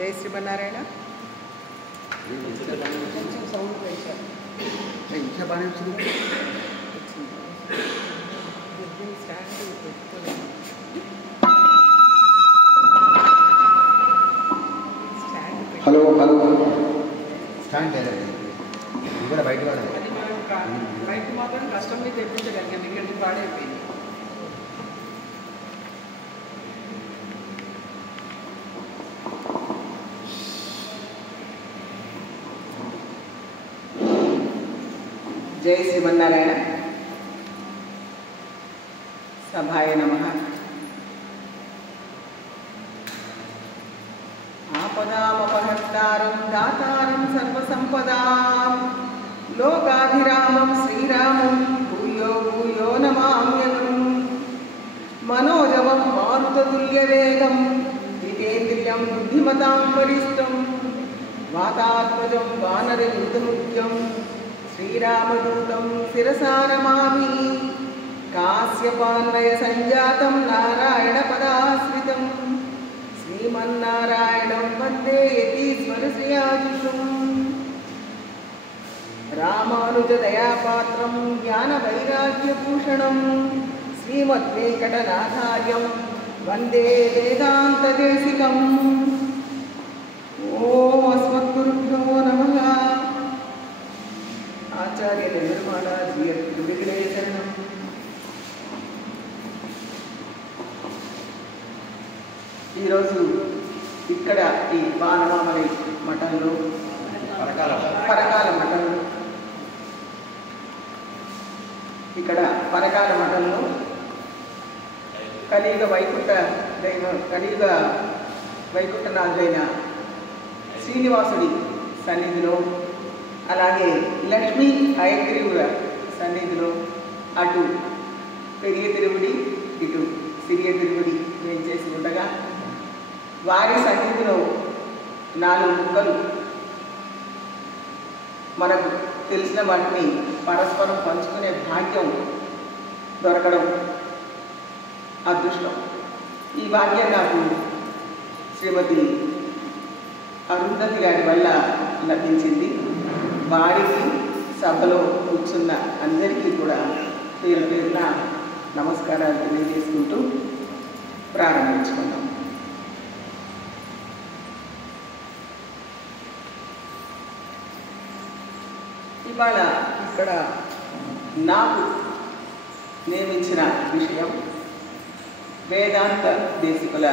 జై శ్రీమన్నారాయణ. కొంచెం సౌండ్ పెంచారు. ఇంకా బాగానే వచ్చింది. స్టాండ్ పెట్టుకోలేదు. హలో హలో స్టాండ్ లేదండి, ఇది కూడా బయట వాడాలి. అది మనం బయట మాత్రం కష్టం మీద తెప్పించగలిగాం, ఇక్కడికి పాడైపోయింది. జై శ్రీమన్నారాయణ. సభాయ నమః. ఆపదామపహర్తారం దాతారం సర్వసంపదాం లోకాభిరామం శ్రీరామం భూయో భూయో నమామ్యహం. మనోజవం మారుతతుల్యవేగం జితేంద్రియం బుద్ధిమతాం వరిష్టం వాతాత్మజం వానరయూతముఖ్యం శ్రీరామదూతం శిరసా నమామి. కాశ్యపాన్వయ సంజాతం నారాయణ పదాశ్రితం శ్రీమన్నారాయణం వందే యతీశ్వర శ్రియాజుషం. రామానుజ దయాపాత్రం జ్ఞాన వైరాగ్యభూషణం శ్రీమద్వేంకటనాథార్యం వందే వేదాంతదేశికం. ఓం అస్మద్గురుభ్యో నమః. ఆచార్య నిర్మాణాధియే శరణం. ఈరోజు ఇక్కడ ఈ బాణమామలి మఠంలో పరకాల మఠంలో పరకాల మఠంలో కలియుగ వైకుంఠనాథుడైన శ్రీనివాసుడి సన్నిధిలో, అలాగే లక్ష్మీ హయగ్రీవుల సన్నిధిలో అటు పెరియ తిరువుడి ఇటు సిరియ తిరువుడి వేంచేసి ఉండగా వారి సన్నిధిలో 4 ముక్కలు మనకు తెలిసిన వాటిని పరస్పరం పంచుకునే భాగ్యం దొరకడం అదృష్టం. ఈ భాగ్యం నాకు శ్రీమతి అరుంధతి గారి వల్ల లభించింది. వారికి సభలో కూర్చున్న అందరికీ కూడా పేరు పేరున నమస్కారాలు తెలియజేసుకుంటూ ప్రారంభించుకున్నాం. ఇవాళ ఇక్కడ నాకు నియమించిన విషయం వేదాంత దేశికుల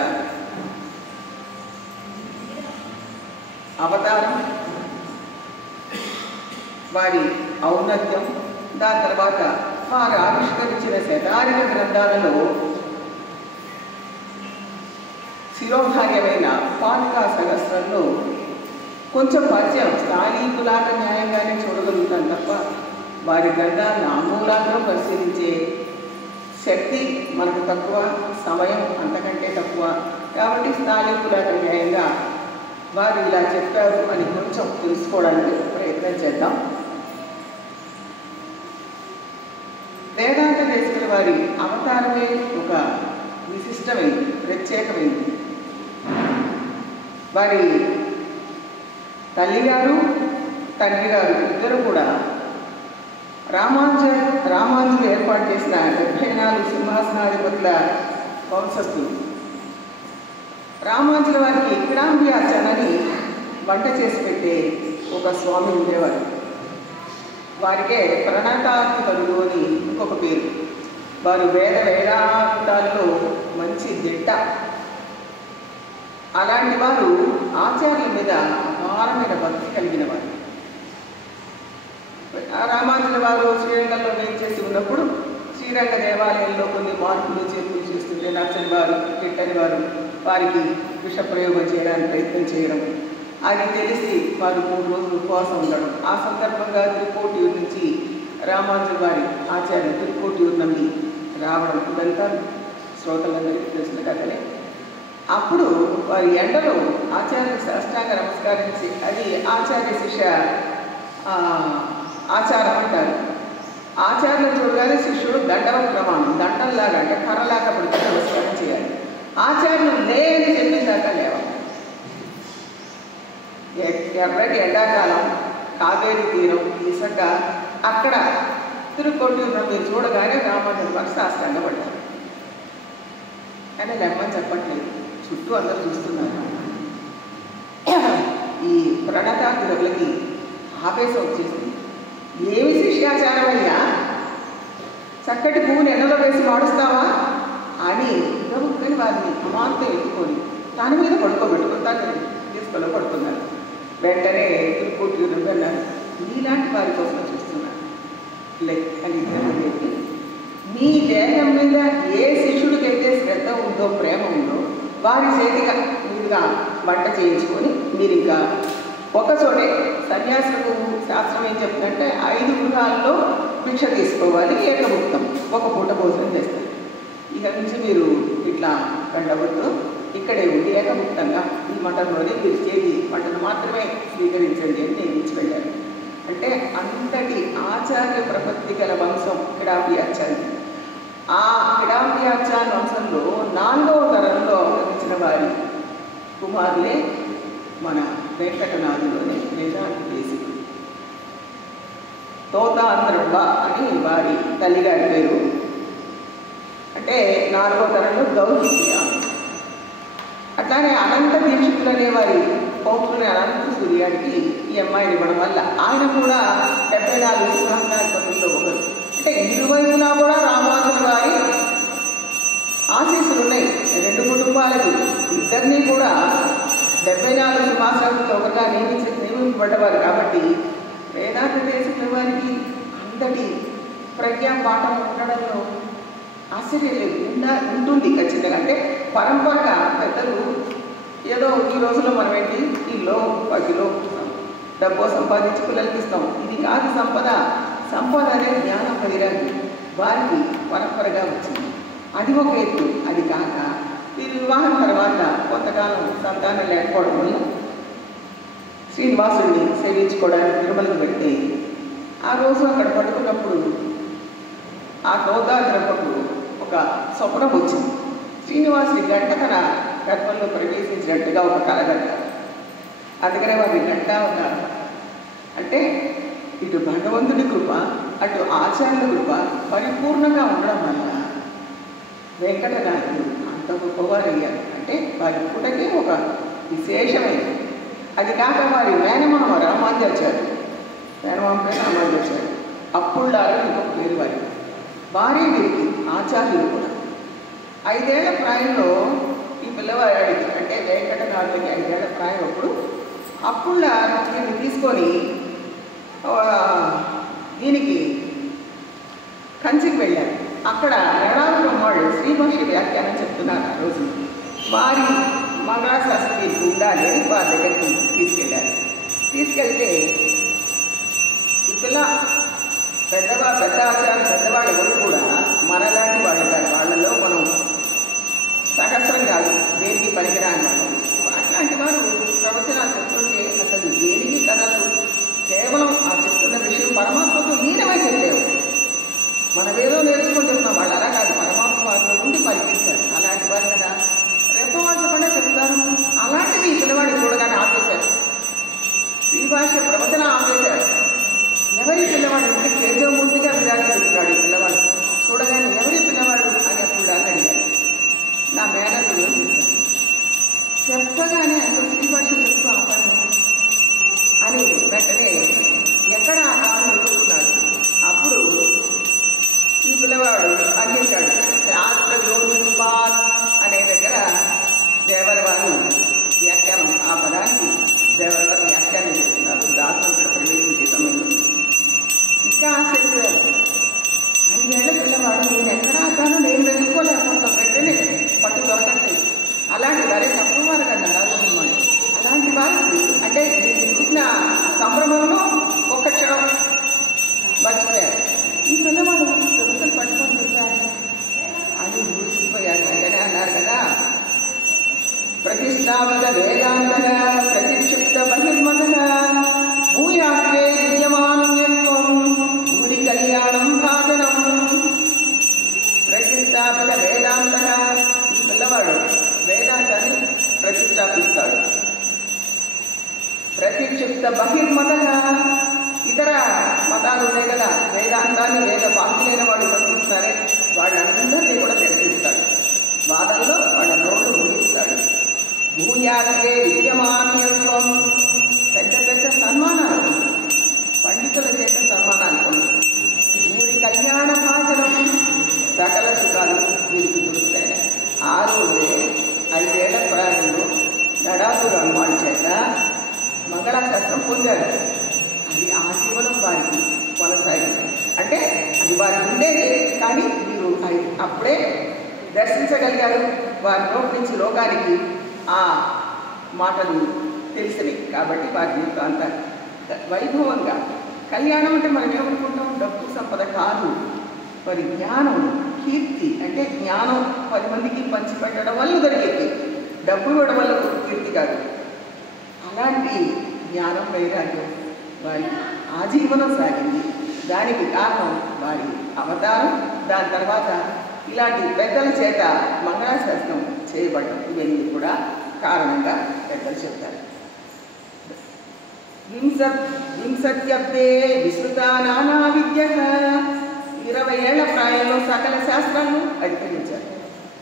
అవతారం, వారి ఔన్నత్యం, దాని తర్వాత వారు ఆవిష్కరించిన శతాధిక గ్రంథాలలో శిరోధార్యమైన పాదుకా సహస్రంలో కొంచెం పరిచయం స్థానికులాగా న్యాయంగానే చూడగలుగుతాం తప్ప వారి గ్రంథాలను ఆమూలాగ్రం పరిశీలించే శక్తి మనకు తక్కువ, సమయం అంతకంటే తక్కువ. కాబట్టి స్థానికులాగా న్యాయంగా వారు ఇలా చెప్పారు అని కొంచెం తెలుసుకోవడానికి ప్రయత్నం చేద్దాం. వేదాంత దేశికుల వారి అవతారమే ఒక విశిష్టమైంది, ప్రత్యేకమైంది. వారి తల్లిగారు తండ్రి గారు ఇద్దరు కూడా రామానుజులు ఏర్పాటు చేసిన 74 సింహాసనాధిపతుల వంశస్థులు. రామానుజుల వారికి కిడాంబియాచనని వంట చేసి పెట్టే ఒక స్వామి ఉండేవారు. వారికే ప్రణతాత్మకుడు అని ఇంకొక పేరు. వారు వేదాంతాల్లో మంచి దిట్ట. అలాంటి వారు ఆచార్యుల మీద అపారమైన భక్తి కలిగిన వారు. రామానుజుల వారు శ్రీరంగంలో వేయించేసి ఉన్నప్పుడు శ్రీరంగ దేవాలయంలో కొన్ని మార్పులు చేర్పులు చేస్తుంటే నచ్చని వారు, గిట్టని వారు వారికి విష ప్రయోగం చేయడానికి ప్రయత్నం చేయడం, అది తెలిసి వారు 3 రోజులు ఉపవాసం ఉండడం. ఆ సందర్భంగా తిరుకోటియూరు నుంచి రామానుజుల వారి ఆచార్య తిరుకోటియూరు నమ్మి రావడం, ఇదంతా శ్రోతలందరికీ తెలిసిన కథలే. అప్పుడు వారి ఎండలో ఆచార్య సాష్టాంగ నమస్కరించి, అది ఆచార్య శిష్య ఆచారం అంటారు. ఆచార్యులు చూడగానే శిష్యుడు దండవ ప్రమాణం, దండంలాగా అంటే కర్రలాగా పడితే నమస్కారం చేయాలి. ఆచార్యులు లేని చెప్పిన దాకా లేవాలి. ఎర్రటి ఎండాకాలం, కావేరి తీరం, ఇసుక, అక్కడ తిరుక్కొట్టిన మీరు చూడగానే రామానుజుల వారు సాష్టాంగ పడతారు. ఆయన లెమ్మని చెప్పట్లేదు, చుట్టూ అందరూ చూస్తున్నారు. ఈ ప్రణతాతులకి ఆవేశం వచ్చేసింది. ఏమి శిష్యాచారం అయ్యా, చక్కటి పువ్వుని ఎండలో వేసి మాడుస్తావా అని గబుక్కని వారిని అమాంతం ఎత్తుకొని దాని మీద పడుకోబెట్టుకుని తను తీసుకొని పడుతున్నారు. వెంటనే తిరుపూటి అన్నారు, మీలాంటి వారి కోసం చూస్తున్నారు అని ఇద్దరు చెప్పి, మీ దేహం మీద ఏ శిష్యుడికైతే శ్రద్ధ ఉందో, ప్రేమ ఉందో, వారి చేతిగా మీదుగా వంట చేయించుకొని మీరు ఇంకా ఒక చోటే, సన్యాసులకు శాస్త్రం ఏం చెప్తుందంటే 5 గృహాల్లో భిక్ష తీసుకోవాలి, ఏకముక్తం, ఒక పూట భోజనం చేస్తారు. ఇక నుంచి మీరు ఇట్లా కండవద్దు, ఇక్కడే ఉండి ఏకముక్తంగా ఈ మఠంలోనే మీరు చేతి వంటను మాత్రమే స్వీకరించండి అని నియమించి వెళ్ళారు. అంటే అంతటి ఆచార్య ప్రపత్తి గల వంశం కిడాంబియాచార్య. ఆ కిడాంబియాచార్య వంశంలో 4వ తరంలో అవతరించిన వారి కుమారులే మన వెంకటనాథులోని వేదాంత దేశికుడు. తోతాంధ్రబ్బ అని వారి తల్లిగారి పేరు. అంటే 4వ తరంలో గౌరీప్రియ. అట్లానే అనంత దీక్షితులు అనే వారి పౌత్రుని అనంత సూర్యానికి ఈ అమ్మాయిని ఇవ్వడం వల్ల ఆయన కూడా 74 సింహాసనాధిపతుల్లో ఒకరు. అంటే ఇరువైపులా కూడా రామానుజుల వారి ఆశీస్సులు ఉన్నాయి. 2 కుటుంబాలకి ఇద్దరినీ కూడా 74 సింహాసనాలతో ఒకగా నియమింపబడ్డవారు. కాబట్టి వేదాంత దేశికుల వారికి అంతటి ప్రజ్ఞా పాఠం ఉండడంలో ఆశ్చర్యం లేదు, ఉంటుంది ఖచ్చితంగా. అంటే పరంపరగా పెద్దలు ఏదో ఈ రోజుల్లో మనం ఏంటి కిలో 10 కిలో డబ్బు సంపాదించి పిల్లలకి ఇస్తాం. ఇది కాదు సంపద. సంపద అనే జ్ఞానం పదిరాగి వారికి పరంపరగా వచ్చింది. అది ఒక ఎత్తు. అది కాక వీరి వివాహం తర్వాత కొంతకాలం సంతానం లేకపోవడం వల్ల శ్రీనివాసుడిని సేవించుకోవడానికి తిరుమలకు వెళ్తే ఆ రోజు అక్కడ పడుకున్నప్పుడు ఆ గౌతాద్రపకు ఒక స్వప్నం వచ్చింది. శ్రీనివాసుడి గంట తన గర్భంలో ప్రవేశించినట్టుగా ఒక కలగంట. అందుకనే వారి గంట ఒక అంటే ఇటు భగవంతుడి కృప, అటు ఆచార్యుల కృప పరిపూర్ణంగా ఉండడం వల్ల వెంకటనాథుడు అంత గొప్పవారు అయ్యారు. అంటే వారి పుటకి ఒక విశేషమైనది. అది కాక వారి మేనమామ రామానుజాచార్య, మేనమామ పేరు రామానుజాచార్య, అప్పుళ్ళారు ఇంకొక పేరు వారి. వారే వీరికి ఆచార్యులు కూడా. 5 ఏళ్ల ప్రాయంలో ఈ పిల్లవాడికి అంటే వెంకటనాథుడికి 5 ఏళ్ల ప్రాయం అప్పుడు అప్పుళ్ళారిని తీసుకొని దీనికి కంచికి వెళ్ళారు. అక్కడ ఎడాపురం వాళ్ళు శ్రీభాష్య వ్యాఖ్యానం చెప్తున్నారు. ఆ రోజు వారి మంగళాశాస్త్రి ఉండాలి అని వారి దగ్గరికి తీసుకెళ్ళారు. తీసుకెళ్తే ఈ పిల్ల పెద్ద ఆచారం పెద్దవాళ్ళు ఎవరు కూడా మనలాంటి వాళ్ళు కాదు. వాళ్ళలో మనం సహస్రం కాదు, దేనికి పనికిరాని వాళ్ళం. అట్లాంటి వారు ప్రవచనాలు చెప్తుంటే అసలు దేనికి కథలు, కేవలం ఆ చెప్తున్న విషయం పరమాత్మకు లీనమై చెప్పేవారు. మనమేదో నేర్చుకుంటున్నాం, వాళ్ళు అలా కాదు, పరమాత్మ వారిలో ఉండి పలికించారు. అలాంటి వారు కదా రెప్పవాల్చకుండా చెప్తారు. అలాంటివి ఈ పిల్లవాడిని చూడగానే ఆపేశారు. శ్రీభాష్య ప్రవచన ఆపేశారు. ఎవరి పిల్లవాడు అంటే తేజోమూర్తిగా విరాజిస్తున్నాడు ఈ పిల్లవాడు. చూడగానే ఎవరి పిల్లవాడు అని అప్పుడు అని అడిగారు. నా మేనల్లుడు అని చెప్పగానే ఆయన శ్రీభాష్య చెప్తూ ఆపాను అని వెంటనే ఎక్కడ ఆ కాలం ఎదుర్కొన్నాడు. అప్పుడు ఈ పిల్లవాడు అందించాడు. శాస్త్ర యోనిపాత్ అనే దగ్గర గదాధురాలు వాళ్ళ చేత మంగళాశాస్త్రం పొందారు. అది ఆజీవనం వారికి కొనసాగింది. అంటే అది వారికి ఉండేది, కానీ మీరు అప్పుడే దర్శించగలిగారు. వారి నోటి నుంచి లోకానికి ఆ మాటలు తెలిసినాయి. కాబట్టి వారి యొక్క అంత వైభవంగా కళ్యాణం అంటే మనం ఏమనుకుంటాం, డబ్బు సంపద కాదు, మరి జ్ఞానం, కీర్తి. అంటే జ్ఞానం 10 మందికి పంచిపెట్టడం వల్ల దొరికేది, డబ్బు ఇవ్వడం వల్ల కీర్తి కాదు. అలాంటి జ్ఞానం, వైరాగ్యం వారి ఆజీవనం సాగింది. దానికి కారణం వారి అవతారం. దాని తర్వాత ఇలాంటి పెద్దల చేత మంగళాశాసనం చేయబడడం, ఇవన్నీ కూడా కారణంగా పెద్దలు చెప్తారు. వింశత్యబ్దే విస్తృత నానా విద్య, 20 ఏళ్ల ప్రాయంలో సకల శాస్త్రాలను అధిగమించారు.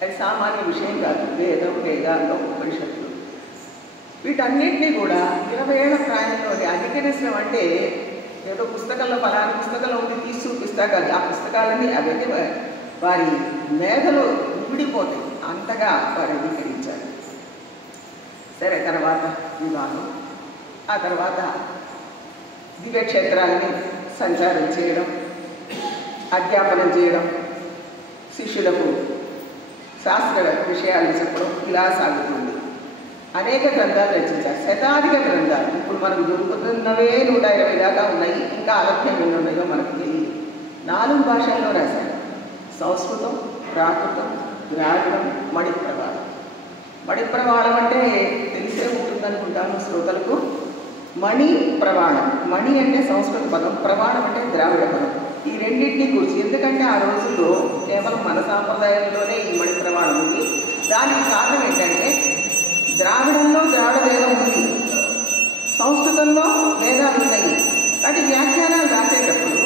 అది సామాన్య విషయం కాదు. వేదం, వేదాంతం, ఉపనిషత్తులు వీటన్నింటినీ కూడా 20 ఏళ్ల ప్రాయంలోనే అధిగమించడం అంటే ఏదో పుస్తకంలో ఫలానా పుస్తకంలో ఉండి తీసి చూపిస్తా కాదు. ఆ పుస్తకాలన్నీ అవన్నీ వారి మేధలో విడిపోతాయి. అంతగా వారు అంగీకరించారు. సరే, తర్వాత వివాహం, ఆ తర్వాత దివ్యక్షేత్రాలని సంచారం చేయడం, అధ్యాపనం చేయడం, శిష్యులకు శాస్త్ర విషయాలు చెప్పడం, ఇలా సాగుతుంది. అనేక గ్రంథాలు రచించారు, శతాధిక గ్రంథాలు. ఇప్పుడు మనకు దొరుకుతున్నవే 120 దాకా ఉన్నాయి. ఇంకా ఆలభ్యం ఎన్ని ఉన్నాయో మనకు తెలియదు. 4 భాషల్లో రాశారు: సంస్కృతం, ప్రాకృతం, ద్రావిడం, మణిప్రవాళం. మణిప్రవాళం అంటే తెలిసే ఉంటుందనుకుంటాను శ్రోతలకు. మణి ప్రవాణం, మణి అంటే సంస్కృత పదం, ప్రవాణం అంటే ద్రావిడ పదం. ఈ రెండింటినీ గురించి, ఎందుకంటే ఆ రోజుల్లో కేవలం మన సాంప్రదాయంలోనే ఈ మణి ప్రవాణం ఉంది. దానికి కారణం ఏంటంటే ద్రావిడంలో ద్రావిడ వేదం ఉంది, సంస్కృతంలో వేదాలు ఉన్నాయి. కాబట్టి వ్యాఖ్యానాలు రాసేటప్పుడు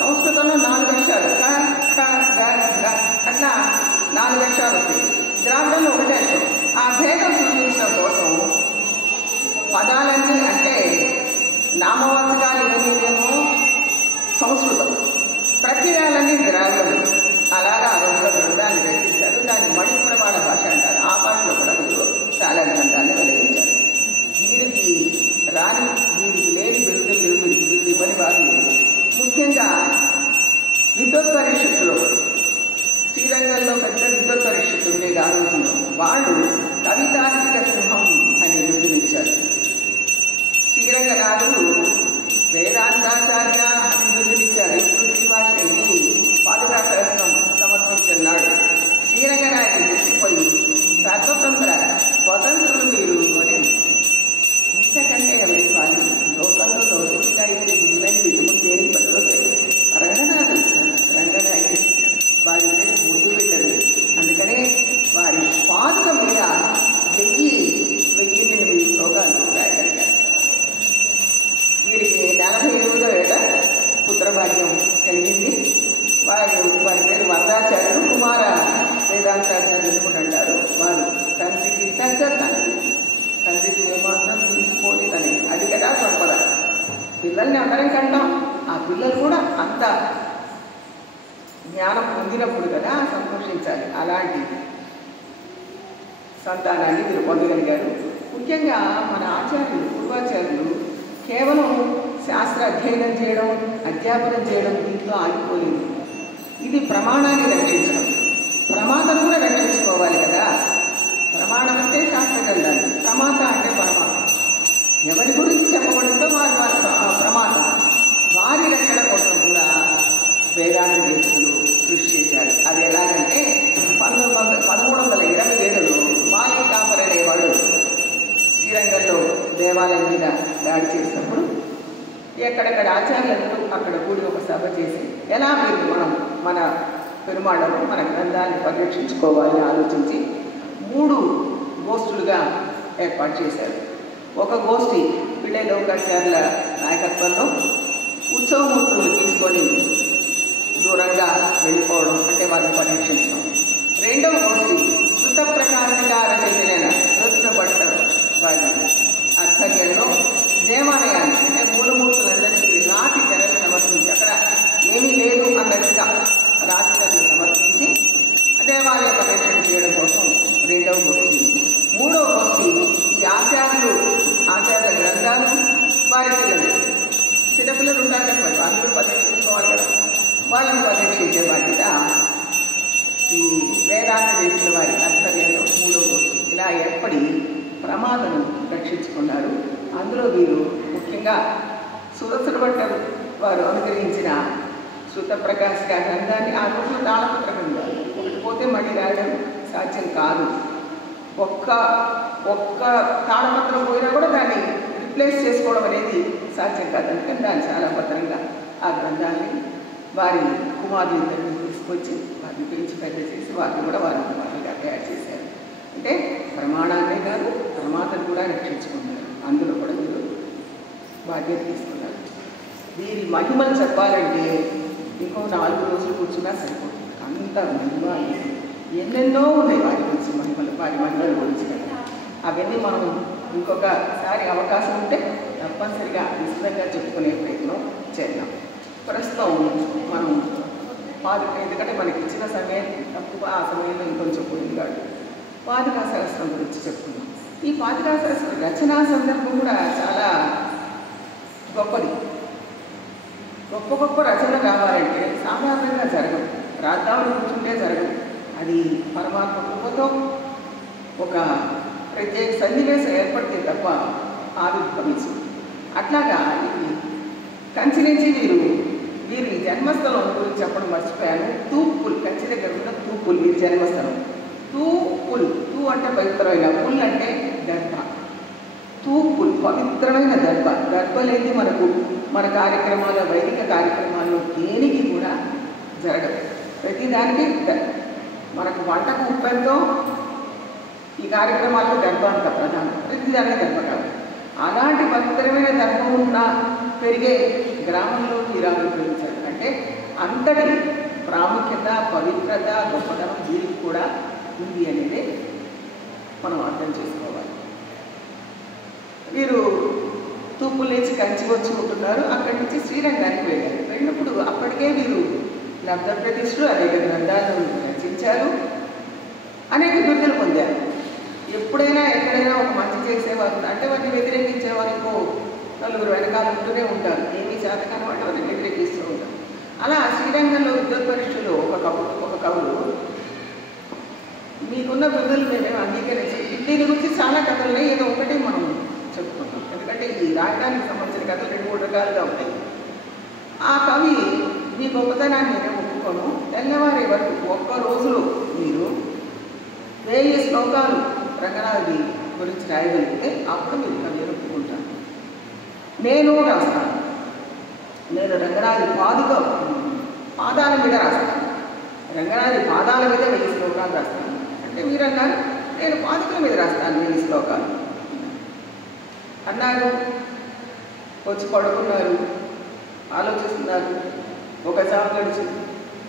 సంస్కృతంలో 4 అక్షరాలు అట్లా 4 అక్షరాలు వస్తాయి, ద్రావిడంలో 1 అక్షరం. ఆ భేదం చూపించడం కోసం పదాలన్నీ, అంటే నామవాచకాలు ఇవన్నీ ఏమో సంస్కృతం, ప్రత్యయాలన్నీ ద్రావిడం. అలాగా ఆ రోజుల్లో గ్రంథాన్ని రచించారు. దాన్ని మణిప్రవాళ భాష అంటారు. ఆ భాషలో కూడా మీరు చాలా గ్రంథాన్ని వెలిగించారు. వీరికి లేని బిరుదులు లేవు, వీరికి బిరుదు ఇవ్వని వారు లేరు. ముఖ్యంగా విద్వత్ పరిషత్తులో, శ్రీరంగంలో పెద్ద విద్వత్ పరిషత్తు ఉండేది ఆ రోజుల్లో. వాళ్ళు కవితాత్మిక సింహం అని బిరుదునిచ్చారు. శ్రీరంగనాథుడు వేదాంతాచార్య అని బిరుదునిచ్చారు. శివాశైలి పాదుకా సహస్రం సమర్పించున్నాడు. శ్రీరంగనాథుడు ముగిసిపోయి స్వతంత్రులు మీరు అని. ఇంతకంటే వాళ్ళు లోకంలో లోతుగా ఇచ్చే గురువులని విలువ దేనికి పట్టుకొస్తాయి. రంగనాథుడు రంగనాథుడు వారి ముద్దు పెట్టరు. అందుకనే వారి పాదుక మీద 1008 శ్లోకాలు రాయగలిగారు. వీరికి 48వ ఏట పుత్రభాగ్యం కలిగింది. వారి పేరు వరదాచార్యులు, కుమార వేదాంతాచార్యులు కూడా అంటారు. వారు తండ్రికి తగ్గ తండ్రికి ఏమాత్రం తీసుకోలేదని, అది కదా సంపద. పిల్లల్ని అందరం కంటాం, ఆ పిల్లలు కూడా అంత జ్ఞానం పొందినప్పుడు కదా సంతోషించాలి. అలాంటి సంతానాన్ని మీరు పొందగలిగారు. ముఖ్యంగా మన ఆచార్యులు, పూర్వాచార్యులు కేవలం శాస్త్ర అధ్యయనం చేయడం, అధ్యాపనం చేయడం దీంట్లో ఆగిపోయింది. ఇది ప్రమాణాన్ని రక్షించడం, ప్రమాదం కూడా రక్షించుకోవాలి కదా. ప్రమాణం అంటే శాస్త్ర గ్రంథాలు, ప్రమాత అంటే పరమాత్మ. ఎవరి గురించి చెప్పబడిందో వారి ప్రమాత, వారి రక్షణ కోసం కూడా వేదాంత దేశులు కృషి చేశారు. అది ఎలాగంటే 1327లో మాలికాపర్ అనేవాడు శ్రీరంగంలో దేవాలయం మీద దాడి చేసినప్పుడు ఎక్కడెక్కడ ఆచార్యులందరూ అక్కడ కూడి ఒక సభ చేసి ఎలా మీరు మన పెరుమాళ్ళను, మన గ్రంథాన్ని పరిరక్షించుకోవాలని ఆలోచించి 3 గోష్ఠులుగా ఏర్పాటు చేశారు. ఒక గోష్ఠి పిళ్ళై లోకాచార్యుల నాయకత్వంలో ఉత్సవమూర్తులు తీసుకొని దూరంగా వెళ్ళిపోవడం, అంటే వారిని పరిరక్షించడం. రెండవ గోష్ఠి శృత ప్రకాశిగా రచయితలైన రత్న భట్ట వారి ఆధ్వర్యంలో దేవాలయాన్ని, అంటే మూలమూర్తులందరికీ రాతి తెరలు సమర్పించి, అక్కడ ఏమీ లేదు అన్నట్టుగా రాతి తెరలు సమర్పించి దేవాలయ పరిరక్షణ చేయడం కోసం ఏర్పడి ప్రమాదం రక్షించుకున్నారు. అందులో వీరు ముఖ్యంగా సుదర్శన భట్టర్ వారు అనుగ్రహించిన శృత ప్రకాశిక గ్రంథాన్ని ఆ రోజున తాళపత్ర గ్రంథం ఒకటి పోతే మళ్ళీ రాయడం సాధ్యం కాదు. ఒక్క తాళపత్రం పోయినా కూడా దాన్ని రిప్లేస్ చేసుకోవడం అనేది సాధ్యం కాదు. అందుకని దాన్ని చాలా భద్రంగా ఆ గ్రంథాన్ని వారి కుమారులు ఇద్దరిని తీసుకొచ్చి వారిని పెంచి పెద్ద చేసి వారిని కూడా వారి కుమారులుగా తయారు చేశారు. అంటే ప్రమాణాలే కాదు ప్రమాదం కూడా రక్షించుకున్నారు. అందులో కూడా వీరు బాధ్యత తీసుకున్నారు. వీరి మహిమలు చెప్పాలంటే ఇంకో 4 రోజులు కూర్చున్నా సరిపోతుంది. అంత మహిమ ఎన్నెన్నో ఉన్నాయి వారి గురించి మహిమలు, వారి మహిమల గురించి. అవన్నీ మనం ఇంకొకసారి అవకాశం ఉంటే తప్పనిసరిగా విస్తృతంగా చెప్పుకునే ప్రయత్నం చేద్దాం. ప్రస్తుతం మనం ఎందుకంటే మనకి ఇచ్చిన సమయం తక్కువ, ఆ సమయంలో ఇంకొంచెం పోయింది కాబట్టి పాదుకా సహస్రం గురించి చెప్పుకున్నాం. ఈ పాదుకా సహస్రం రచనా సందర్భం కూడా చాలా గొప్పది. గొప్ప రచన కావాలంటే సాధారణంగా జరగదు, రాద్దామని కూర్చుంటే జరగదు. అది పరమాత్మ కృపతో ఒక ప్రత్యేక సన్నివేశం ఏర్పడితే తప్ప ఆవిర్భవించు. అట్లాగా ఇది కంచి నుంచి వీరి జన్మస్థలం గురించి చెప్పడం మర్చిపోయాను. తూపుల్, కంచి దగ్గర ఉన్న తూపుల్ వీరి జన్మస్థలం. తూపుల్, తూ అంటే పవిత్రమైన, పుల్ అంటే దర్భ. తూపుల్ పవిత్రమైన దర్భ. దర్భ లేని మన కార్యక్రమాల్లో, వైదిక కార్యక్రమాల్లో దేనికి కూడా జరగదు. ప్రతిదానికి మనకు వంటకు ఉప్పెంతో ఈ కార్యక్రమాల్లో దర్భ అంత ప్రధానం. ప్రతిదానికి దర్భ కాదు. అలాంటి పవిత్రమైన దర్భ ఉన్న పెరిగే గ్రామంలో వీరాలు ఉపయోగించారు. అంటే అంతటి ప్రాముఖ్యత, పవిత్రత, గొప్పతనం వీరికి కూడా ఉంది అనేది మనం అర్థం చేసుకోవాలి. వీరు తూపుల నుంచి కంచి వచ్చి ఉంటున్నారు. అక్కడి నుంచి శ్రీరంగానికి వెళ్ళారు. వెళ్ళినప్పుడు అప్పటికే వీరు లబ్ధ ప్రతిష్ఠులు, అనేక గ్రంథాలను రచించారు, అనేక బిరుదులు పొందారు. ఎప్పుడైనా ఎక్కడైనా ఒక మంచి చేసేవారు అంటే వారిని వ్యతిరేకించే వారు ఇంకో 4 వెనకాల ఉంటూనే ఉంటారు. ఏమీ చేతకాని వాళ్ళు వారిని వ్యతిరేకిస్తూ ఉంటారు. అలా శ్రీరంగంలో విద్వత్ పరీక్షలో ఒక కవులు మీకున్న బిరుదులు మేమేమో అంగీకరించాం. దీని గురించి చాలా కథలునే ఏదో ఒకటి మనం చెప్పుకున్నాం. ఎందుకంటే ఈ రాయడానికి సంబంధించిన కథలు 2-3 రకాలుగా ఉంటాయి. ఆ కవి మీ గొప్పతనాన్ని నేను ఒప్పుకోను, తెల్లవారే వరకు ఒక్క రోజులో మీరు 1000 శ్లోకాలు రంగనాథుడి గురించి రాయగలిగితే అప్పుడు మీరు కవి ఒప్పుకుంటాను. నేను రాస్తాను. నేను రంగనాథుడి పాదాల మీద రాస్తాను. రంగనాథుడి పాదాల మీద 1000 శ్లోకాలు రాస్తాను అంటే మీరు అన్నారు నేను పాదుకల మీద రాస్తాను 1000 శ్లోకాలు అన్నారు. వచ్చి పడుకున్నారు, ఆలోచిస్తున్నారు. 1 జాము గడిచింది,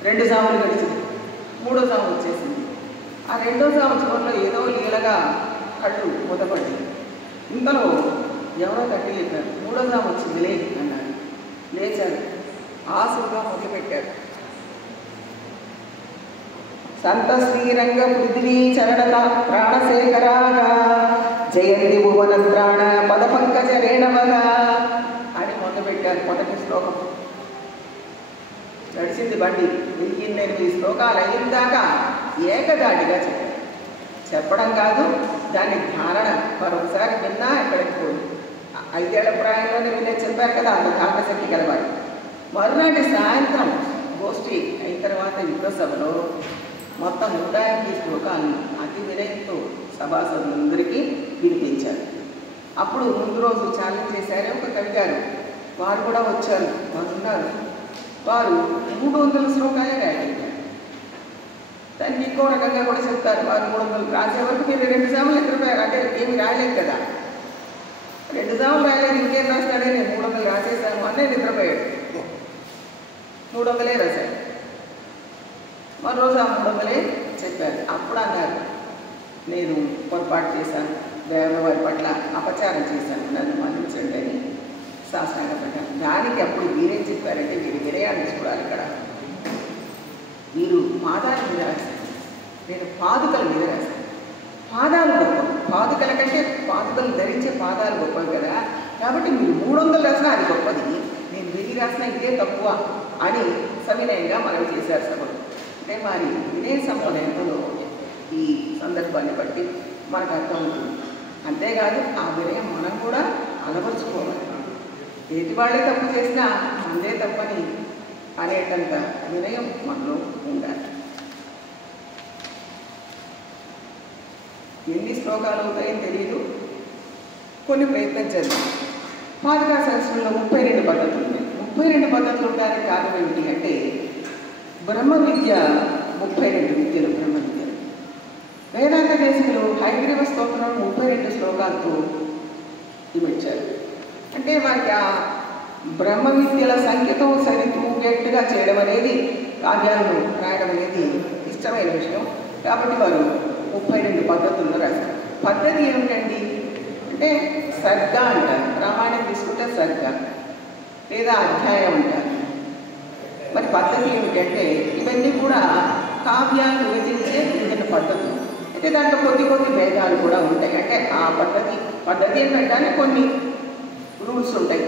2 జాములు గడిచింది, 3వ జాము వచ్చేసింది. ఆ 2వ జాము చివరిలో ఏదో లీలగా కళ్ళు మూతపడి ఇంతలో ఎవరో తట్టి లేపారు. 3వ జాము వచ్చింది, లే అన్నారు. లేచారు, ఆశగా మొదలుపెట్టారు. సంత శ్రీరంగ పృథ్వీ చరణ ప్రాణశేఖరాగా జయంతి భువన త్రాణ పద పంకజ రేణవగా అని మొదలుపెట్టారు. మొదటి శ్లోకం నడిచింది బండి. 1008 శ్లోకాలు అయిందాకా ఏకదాటిగా చెప్పడం కాదు, దాని ధారణ మరొకసారి విన్నా ఎక్కడికి పోయి 5 ఏళ్ల ప్రాయంలోనే వినే చెప్పారు కదా, అంత ధారణశక్తి కలవాలి. మరునాటి సాయంత్రం గోష్ఠి అయిన తర్వాత యుద్ధసభలో మొత్తం 108 శ్లోకాలను అతి వినయంతో సభాసదులందరికీ వినిపించారు. అప్పుడు ముందు రోజు ఛాలెంజ్ చేశారు ఒక కవి గారు. వారు కూడా వచ్చారు, వారు ఉన్నారు. వారు 300 శ్లోకాలే రాయగలిగారు. దాన్ని ఇంకో రకంగా కూడా చెప్తారు. వారు 300 రాసే వరకు మీరు 2 జాములు నిద్రపోయారు. అంటే ఏమి రాయలేదు కదా, 2 జాములు రాయలేదు, ఇంకేం రాస్తాడే, నేను 300 రాసేసాను అనే నిద్రపోయాడు. 300 రాశారు. మరో రోజు ఆ 300 చెప్పారు. అప్పుడు అన్నారు నేను పొరపాటు చేశాను, దేవవారి పట్ల అపచారం చేశాను, నన్ను మన్నించండి అని శాస్త్రాంగపడ్డారు. దానికి అప్పుడు మీరేం చెప్పారంటే మీరు వినయాన్ని చూడాలి. ఇక్కడ మీరు పాదాల మీద రాశారు, నేను పాదుకల మీద రాశాను. పాదాలు గొప్ప, పాదుకల కంటే పాదుకలు ధరించే పాదాలు గొప్పవి కదా, కాబట్టి మీరు 300 రాసినా అది గొప్పది, నేను 1000 రాసినా ఇదే తక్కువ అని సవినయంగా మనం చేశారు సభలో. అంటే వారి వినయ సంపదలో ఈ సందర్భాన్ని బట్టి మనకు అర్థమవుతుంది. అంతేకాదు ఆ వినయం మనం కూడా అలవర్చుకోవాలి. ఎదుటి వాళ్ళే తప్పు చేసినా అందే తప్పని అనేటంత వినయం మనలో ఉండాలి. ఎన్ని శ్లోకాలు అవుతాయని తెలియదు, కొన్ని ప్రయత్నం చేద్దాం. పాదుకా సహస్రంలో 32 పద్ధతులు ఉన్నాయి. 32 పద్ధతులు ఉండడానికి కారణం ఏమిటి అంటే బ్రహ్మ విద్య 32 విద్యలు. బ్రహ్మ విద్యలు వేదాంత దేశంలో హయగ్రీవ స్తోత్రం 32 శ్లోకాలతో ఇమిడ్చారు. అంటే వారికి ఆ బ్రహ్మ విద్యల సంఖ్యతో సరితూగేట్టుగా చేయడం అనేది, కావ్యాలను రాయడం అనేది ఇష్టమైన విషయం. కాబట్టి వారు 32 పద్ధతుల్లో రాశారు. పద్ధతి ఏమిటండి అంటే సర్గ అంటారు. రామాయణం తీసుకుంటే సర్గ లేదా అధ్యాయం అంటారు. మరి పద్ధతి ఏమిటంటే ఇవన్నీ కూడా కావ్యాలు విభజించే విభిన్న పద్ధతులు. అయితే దాంట్లో కొద్ది భేదాలు కూడా ఉంటాయి. అంటే ఆ పద్ధతి అని పెట్టడానికి కొన్ని రూల్స్ ఉంటాయి,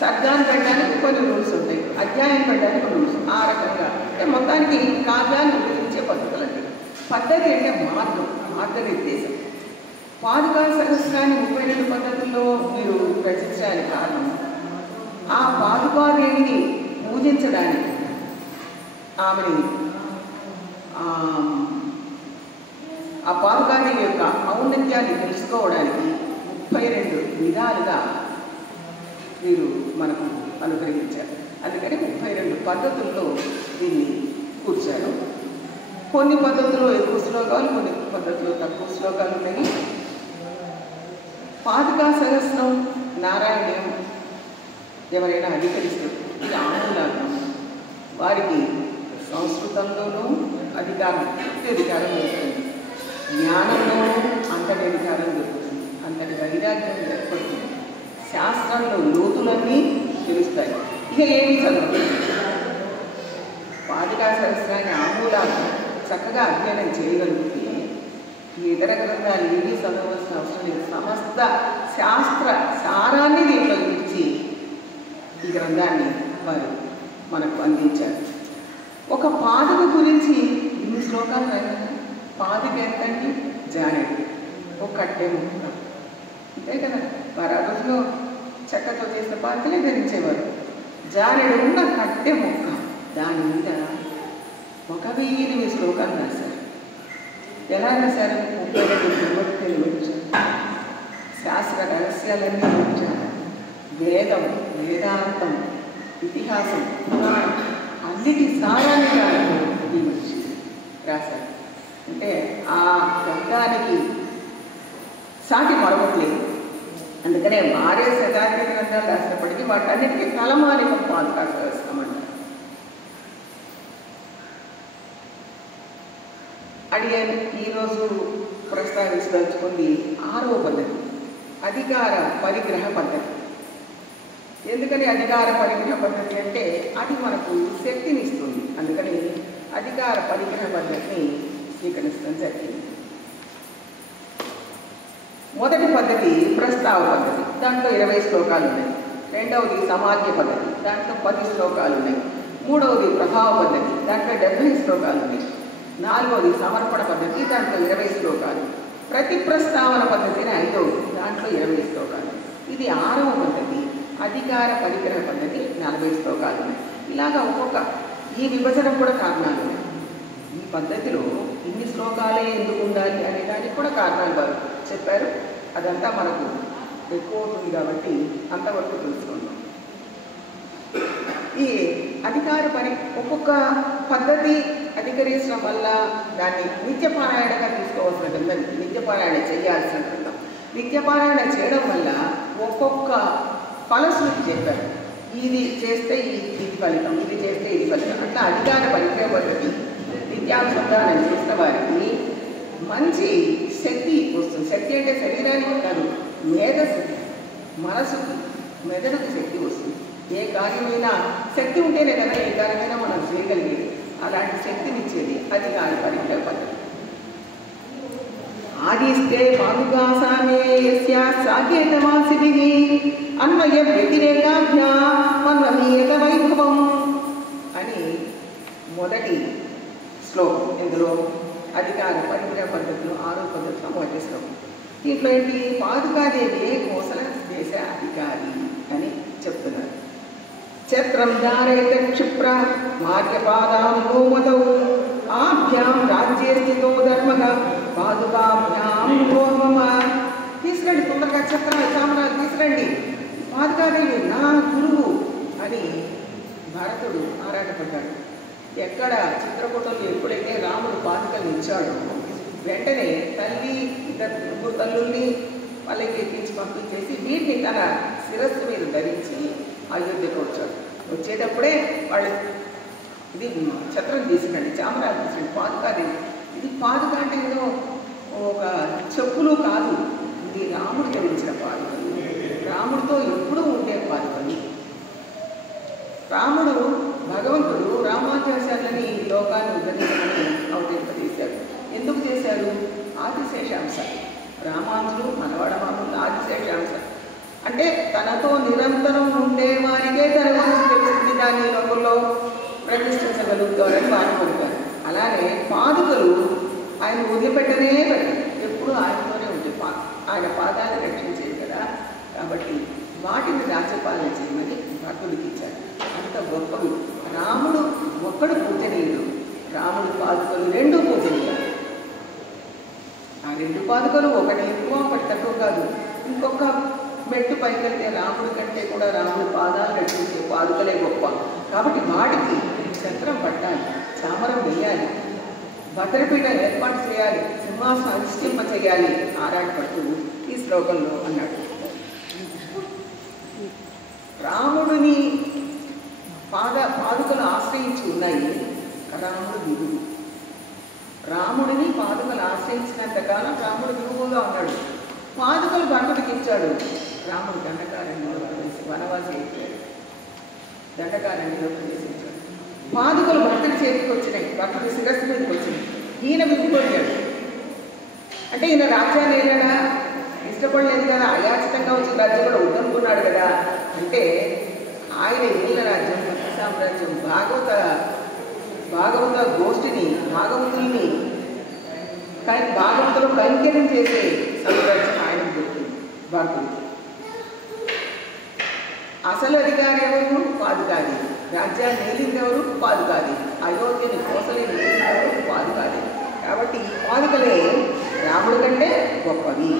సర్గాన్ని పెట్టడానికి కొన్ని రూల్స్ ఉంటాయి, అధ్యాయం పెట్టడానికి కొన్ని రూల్స్. ఆ రకంగా అంటే మొత్తానికి కావ్యాన్ని విభజించే పద్ధతులు అంటే పద్ధతి అంటే మార్గనిర్దేశం. పాదుకా సహస్రాన్ని 32 పద్ధతుల్లో మీరు రచించడానికి కారణం ఆ పాదుకాదేవిని పూజించడానికి, ఆమెని ఆ పాదుకాదేవి యొక్క ఔన్నత్యాన్ని తెలుసుకోవడానికి 32 విధాలుగా వీరు మనకు అనుగ్రహించారు. అందుకని 32 పద్ధతుల్లో దీన్ని కూర్చారు. కొన్ని పద్ధతుల్లో ఎక్కువ శ్లోకాలు, కొన్ని పద్ధతుల్లో తక్కువ శ్లోకాలు ఉన్నాయి. పాదుకా సహస్రం నారాయణీయం ఎవరైనా అధికరిస్తారు, ఇది ఆమూలాగ్రం. వారికి సంస్కృతంలోనూ అధికారం దొరుకుతుంది, జ్ఞానంలోనూ అంతటి అధికారం దొరుకుతుంది, అంతటి వైరాగ్యం ఏర్పడుతుంది, శాస్త్రంలో లోతులన్నీ తెలుస్తాయి. ఇక ఏమీ చదవదు. పాదుకా సహస్రాన్ని ఆమూలాగ్రం చక్కగా అధ్యయనం చేయగలిగితే ఇతర గ్రంథాలు ఏమీ చదవలసిన అవసరం లేదు. సమస్త శాస్త్ర సారాన్ని దీంట్లో ఇచ్చి ఈ గ్రంథాన్ని వారు మనకు అందించారు. ఒక పాదుక గురించి ఇన్ని శ్లోకాలు రాయాలి. పాదుక ఎంతండి? జానెడు, ఒక కట్టె ముక్క, అంతే కదా. వారు ఆ రోజులో చెక్కతో చేసిన పాదుకలే ధరించేవారు. జానెడు ఉన్న కట్టె ముక్క, దాని మీద 1008 శ్లోకాలు రాశారు. ఎలా రాశారు? 32 విభక్తులు వచ్చారు, శాస్త్ర రహస్యాలన్నీ వచ్చారు, వేదం, వేదాంతం, ఇతిహాసం, పురాణం అన్నిటి సారాన్ని రాశారు. అంటే ఆ గ్రంథానికి సాటి మరొకట్లేదు. అందుకనే వారే శతాధిక గ్రంథాలు రాసినప్పటికీ వాటన్నిటికీ తలమానికం పాదుకా సహస్రం అంటారు. అడిగాను ఈరోజు ప్రస్తావించదలుచుకుంది 6వ పద్ధతి, అధికార పరిగ్రహ పద్ధతి. ఎందుకని అధికార పరిగ్రహ పద్ధతి అంటే అది మనకు శక్తిని ఇస్తుంది. అందుకని అధికార పరిగ్రహ పద్ధతిని స్వీకరించడం జరిగింది. మొదటి పద్ధతి ప్రస్తావ పద్ధతి, దాంట్లో 20 శ్లోకాలు ఉన్నాయి. రెండవది సమాఖ్య పద్ధతి, దాంట్లో 10 శ్లోకాలు ఉన్నాయి. మూడవది ప్రభావ పద్ధతి, దాంట్లో 70 శ్లోకాలు ఉన్నాయి. నాలుగవది సమర్పణ పద్ధతి, దాంట్లో 20 శ్లోకాలు. ప్రతి ప్రస్తావన పద్ధతిని 5వది, దాంట్లో 20 శ్లోకాలు. ఇది 6వ పద్ధతి, అధికార పరిగ్రహ పద్ధతి, 40 శ్లోకాలు ఉన్నాయి. ఇలాగా ఒక్కొక్క ఈ విభజన కూడా కారణాలు ఉన్నాయి. ఈ పద్ధతిలో ఇన్ని శ్లోకాలే ఎందుకు ఉండాలి అనే దానికి కూడా కారణాలు వారు చెప్పారు. అదంతా మనకు ఎక్కువ అవుతుంది కాబట్టి అంతవరకు తెలుసుకుందాం. ఈ అధికార ఒక్కొక్క పద్ధతి అధికరించడం వల్ల దాన్ని నిత్యపారాయణగా తీసుకోవాల్సిన గ్రంథం, నిత్యపారాయణ చేయాల్సిన గ్రంథం. నిత్యపారాయణ చేయడం వల్ల ఒక్కొక్క ఫలశ్రుతి చెప్పారు. ఇది చేస్తే ఇది ఫలితం, ఇది చేస్తే ఇది ఫలితం. అట్లా అధికార పరిగ్రహ పద్ధతి నిత్యానుసంధానం చేసిన వారికి మంచి శక్తి వస్తుంది. శక్తి అంటే శరీరానికి కాదు, మేధస్సుకి, మనసుకి, మెదడుకి శక్తి వస్తుంది. ఏ కార్యమైనా శక్తి ఉంటేనే కదా ఏ కార్యమైనా మనం చేయగలిగేది. అలాంటి శక్తినిచ్చేది అధికార పరిగ్రహ పద్ధతి. ఆదిస్తే పాదుకా సామేయస్య సాకేతవాసిభిః అన్వయ వ్యతిరేకాభ్యామన్వమీయత వైభవం అని మొదటి శ్లోకం. ఇందులో అధికార పరిగ్రహ పద్ధతులు 6వ పద్ధతిలో మొదటి శ్లోకం. దీంట్లో ఏంటి, పాదుకాదేవి కోసల దేశ అధికారి అని చెప్తున్నారు. ఛత్రం ధారయత క్షిప్ర మార్గపాదాం గోమతౌ ఆభ్యాం రాజ్యే స్థితో ధర్మః పాదుకాభ్యాం గోమమ. తీసురండి తొందరగా చామరాలు తీసురండి, పాదుకాదేవి నా గురువు అని భరతుడు ఆరాటపడ్డాడు. ఎక్కడ చిత్రకూటంలో ఎప్పుడైతే రాముడు పాదుకలు ఇచ్చాడో వెంటనే తల్లి ముగ్గురు తల్లుల్ని వాళ్ళకి ఎక్కించి పంపించేసి వీటిని తన శిరస్సు మీద ధరించి అయోధ్యకు వచ్చాడు. వచ్చేటప్పుడే వాళ్ళు ఇది ఛత్రం తీసుకురండి, చామరాలు తీసుకురండి, పాదుకాదేవి. ఇది పాదుక అంటే ఏదో ఒక చెప్పులు కాదు, ఇది రాముడు ధరించిన పాదుకలు, రాముడితో ఎప్పుడూ ఉండే పాదుకలు. రాముడు భగవంతుడు రామాచార్యాలని లోకాన్ని ఉద్ధరించమని అవతరింపజేశాడు. ఎందుకు చేశాడు? ఆదిశేషాంశ. రామాంశుడు మనవడమాములు ఆదిశేషాంశ అంటే తనతో నిరంతరం ఉండేవారికే తన గురించి తెలుస్తుంది, దాన్ని లోకంలో ప్రతిష్ఠించగలుగుతారని వారు పలుకారు. అలానే పాదుకలు ఆయన వదిలిపెట్టనే ఎప్పుడు ఆయనతోనే ఉంటాయి. ఆయన పాదాన్ని రక్షించేది కదా, కాబట్టి వాటిని రాజ్యపాలన చేయమని భక్తుడికి ఇచ్చారు. అంత గొప్పవి. రాముడు ఒక్కడు పూజనీయుడు, రాముడి పాదుకలు 2 పూజనీయులు. ఆ 2 పాదుకలు ఒకటి ఎక్కువ ఒకటి తక్కువ కాదు. ఇంకొక మెట్టు పైకెళ్తే రాముడి కంటే కూడా రాముడి పాదాలు రక్షించే పాదుకలే గొప్ప. కాబట్టి వాటికి చక్రం పట్టాలి, చామరం వేయాలి, భద్రపీఠం ఏర్పాటు చేయాలి, సింహాసనం అధిష్ఠింప చేయాలి ఆరాటపడుతూ ఈ శ్లోకంలో అన్నాడు. రాముడిని పాదుకలు ఆశ్రయించి ఉన్నాయి, రాముడు విరుగు. రాముడిని పాదుకలు ఆశ్రయించినంతకాలం రాముడు విరుగుగా ఉన్నాడు. పాదుకలు భక్తుడికి ఇచ్చాడు, రాముడు దండకారణ్యంలో ప్రవేశి వనవాసి అయిపోయాడు, దండకారణ్యంలో ప్రవేశించాడు. పాదుకలు భక్తుడి చేతికి వచ్చినాయి, భక్తుడి శిరస్సు మీదకి వచ్చినాయి. ఈయన విడిపోయాడు అంటే ఈయన రాజ్యాన్ని వెళ్ళాడా, ఇష్టపడలేదు కదా, అయాచితంగా వచ్చిన రాజ్యం కూడా వద్దనుకున్నాడు కదా. అంటే ఆయన ఏళ్ళ రాజ్యం, కొత్త సామ్రాజ్యం, భాగవత గోష్ఠిని, భాగవతుల్ని భాగవతులు కైంకర్యం చేసే సామ్రాజ్యం ఆయన దొరికింది భక్తుడు. అసలు అధికారి ఎవరు? పాదుకాది. రాజ్యాన్ని ఏలింది ఎవరు? పాదుకాది. అయోధ్యని కోసలి ఏలిందెవరు? పాదుకాది. కాబట్టి ఈ పాదుకలే రాముడి కంటే గొప్పవి.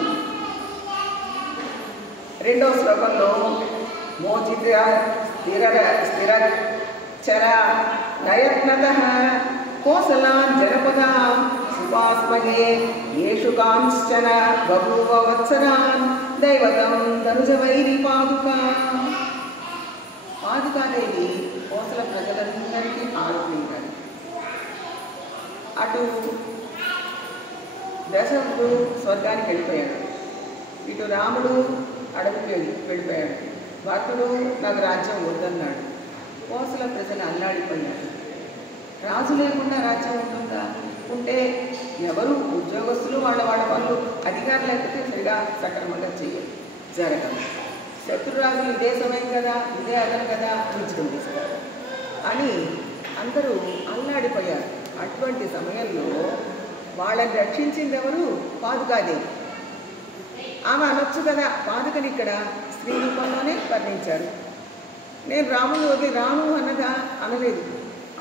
2వ శ్లోకంలో మోచిత స్థిర చర నయత్నతః కోసలాన్ జనపదాం సుపాస్మహే యేషు కాంశ్చన బభూవ వత్సరాన్ దైవతం ధనుజవైరి పాదుకా. పాదుకాదేవి కోసల ప్రజలందరికీ ఆరోగ్యించాలి. అటు దశరథుడు స్వర్గానికి వెళ్ళిపోయాడు, ఇటు రాముడు అడవికి వెళ్ళిపోయాడు, భరతుడు నాకు రాజ్యం వద్దన్నాడు. కోసల ప్రజలు అల్లాడిపోయారు. రాజు లేకుండా రాజ్యం ఉంటుందా? ఉంటే ఎవరు ఉద్యోగస్తులు వాళ్ళ వాళ్ళు అధికారం లేకపోతే సరిగా సక్రమంగా జరగదు. శత్రురాజులు ఇదే సమయం కదా, ఇదే అదనం కదా విజృంభిస్తారు అని అందరూ అల్లాడిపోయారు. అటువంటి సమయంలో వాళ్ళని రక్షించింది ఎవరు? పాదుకాదేవి. ఆమె అనొచ్చు కదా, పాదుకని ఇక్కడ స్త్రీ రూపంలోనే వర్ణించారు. నేను రాముని వదిలి రాను అన్నదా అనలేదు.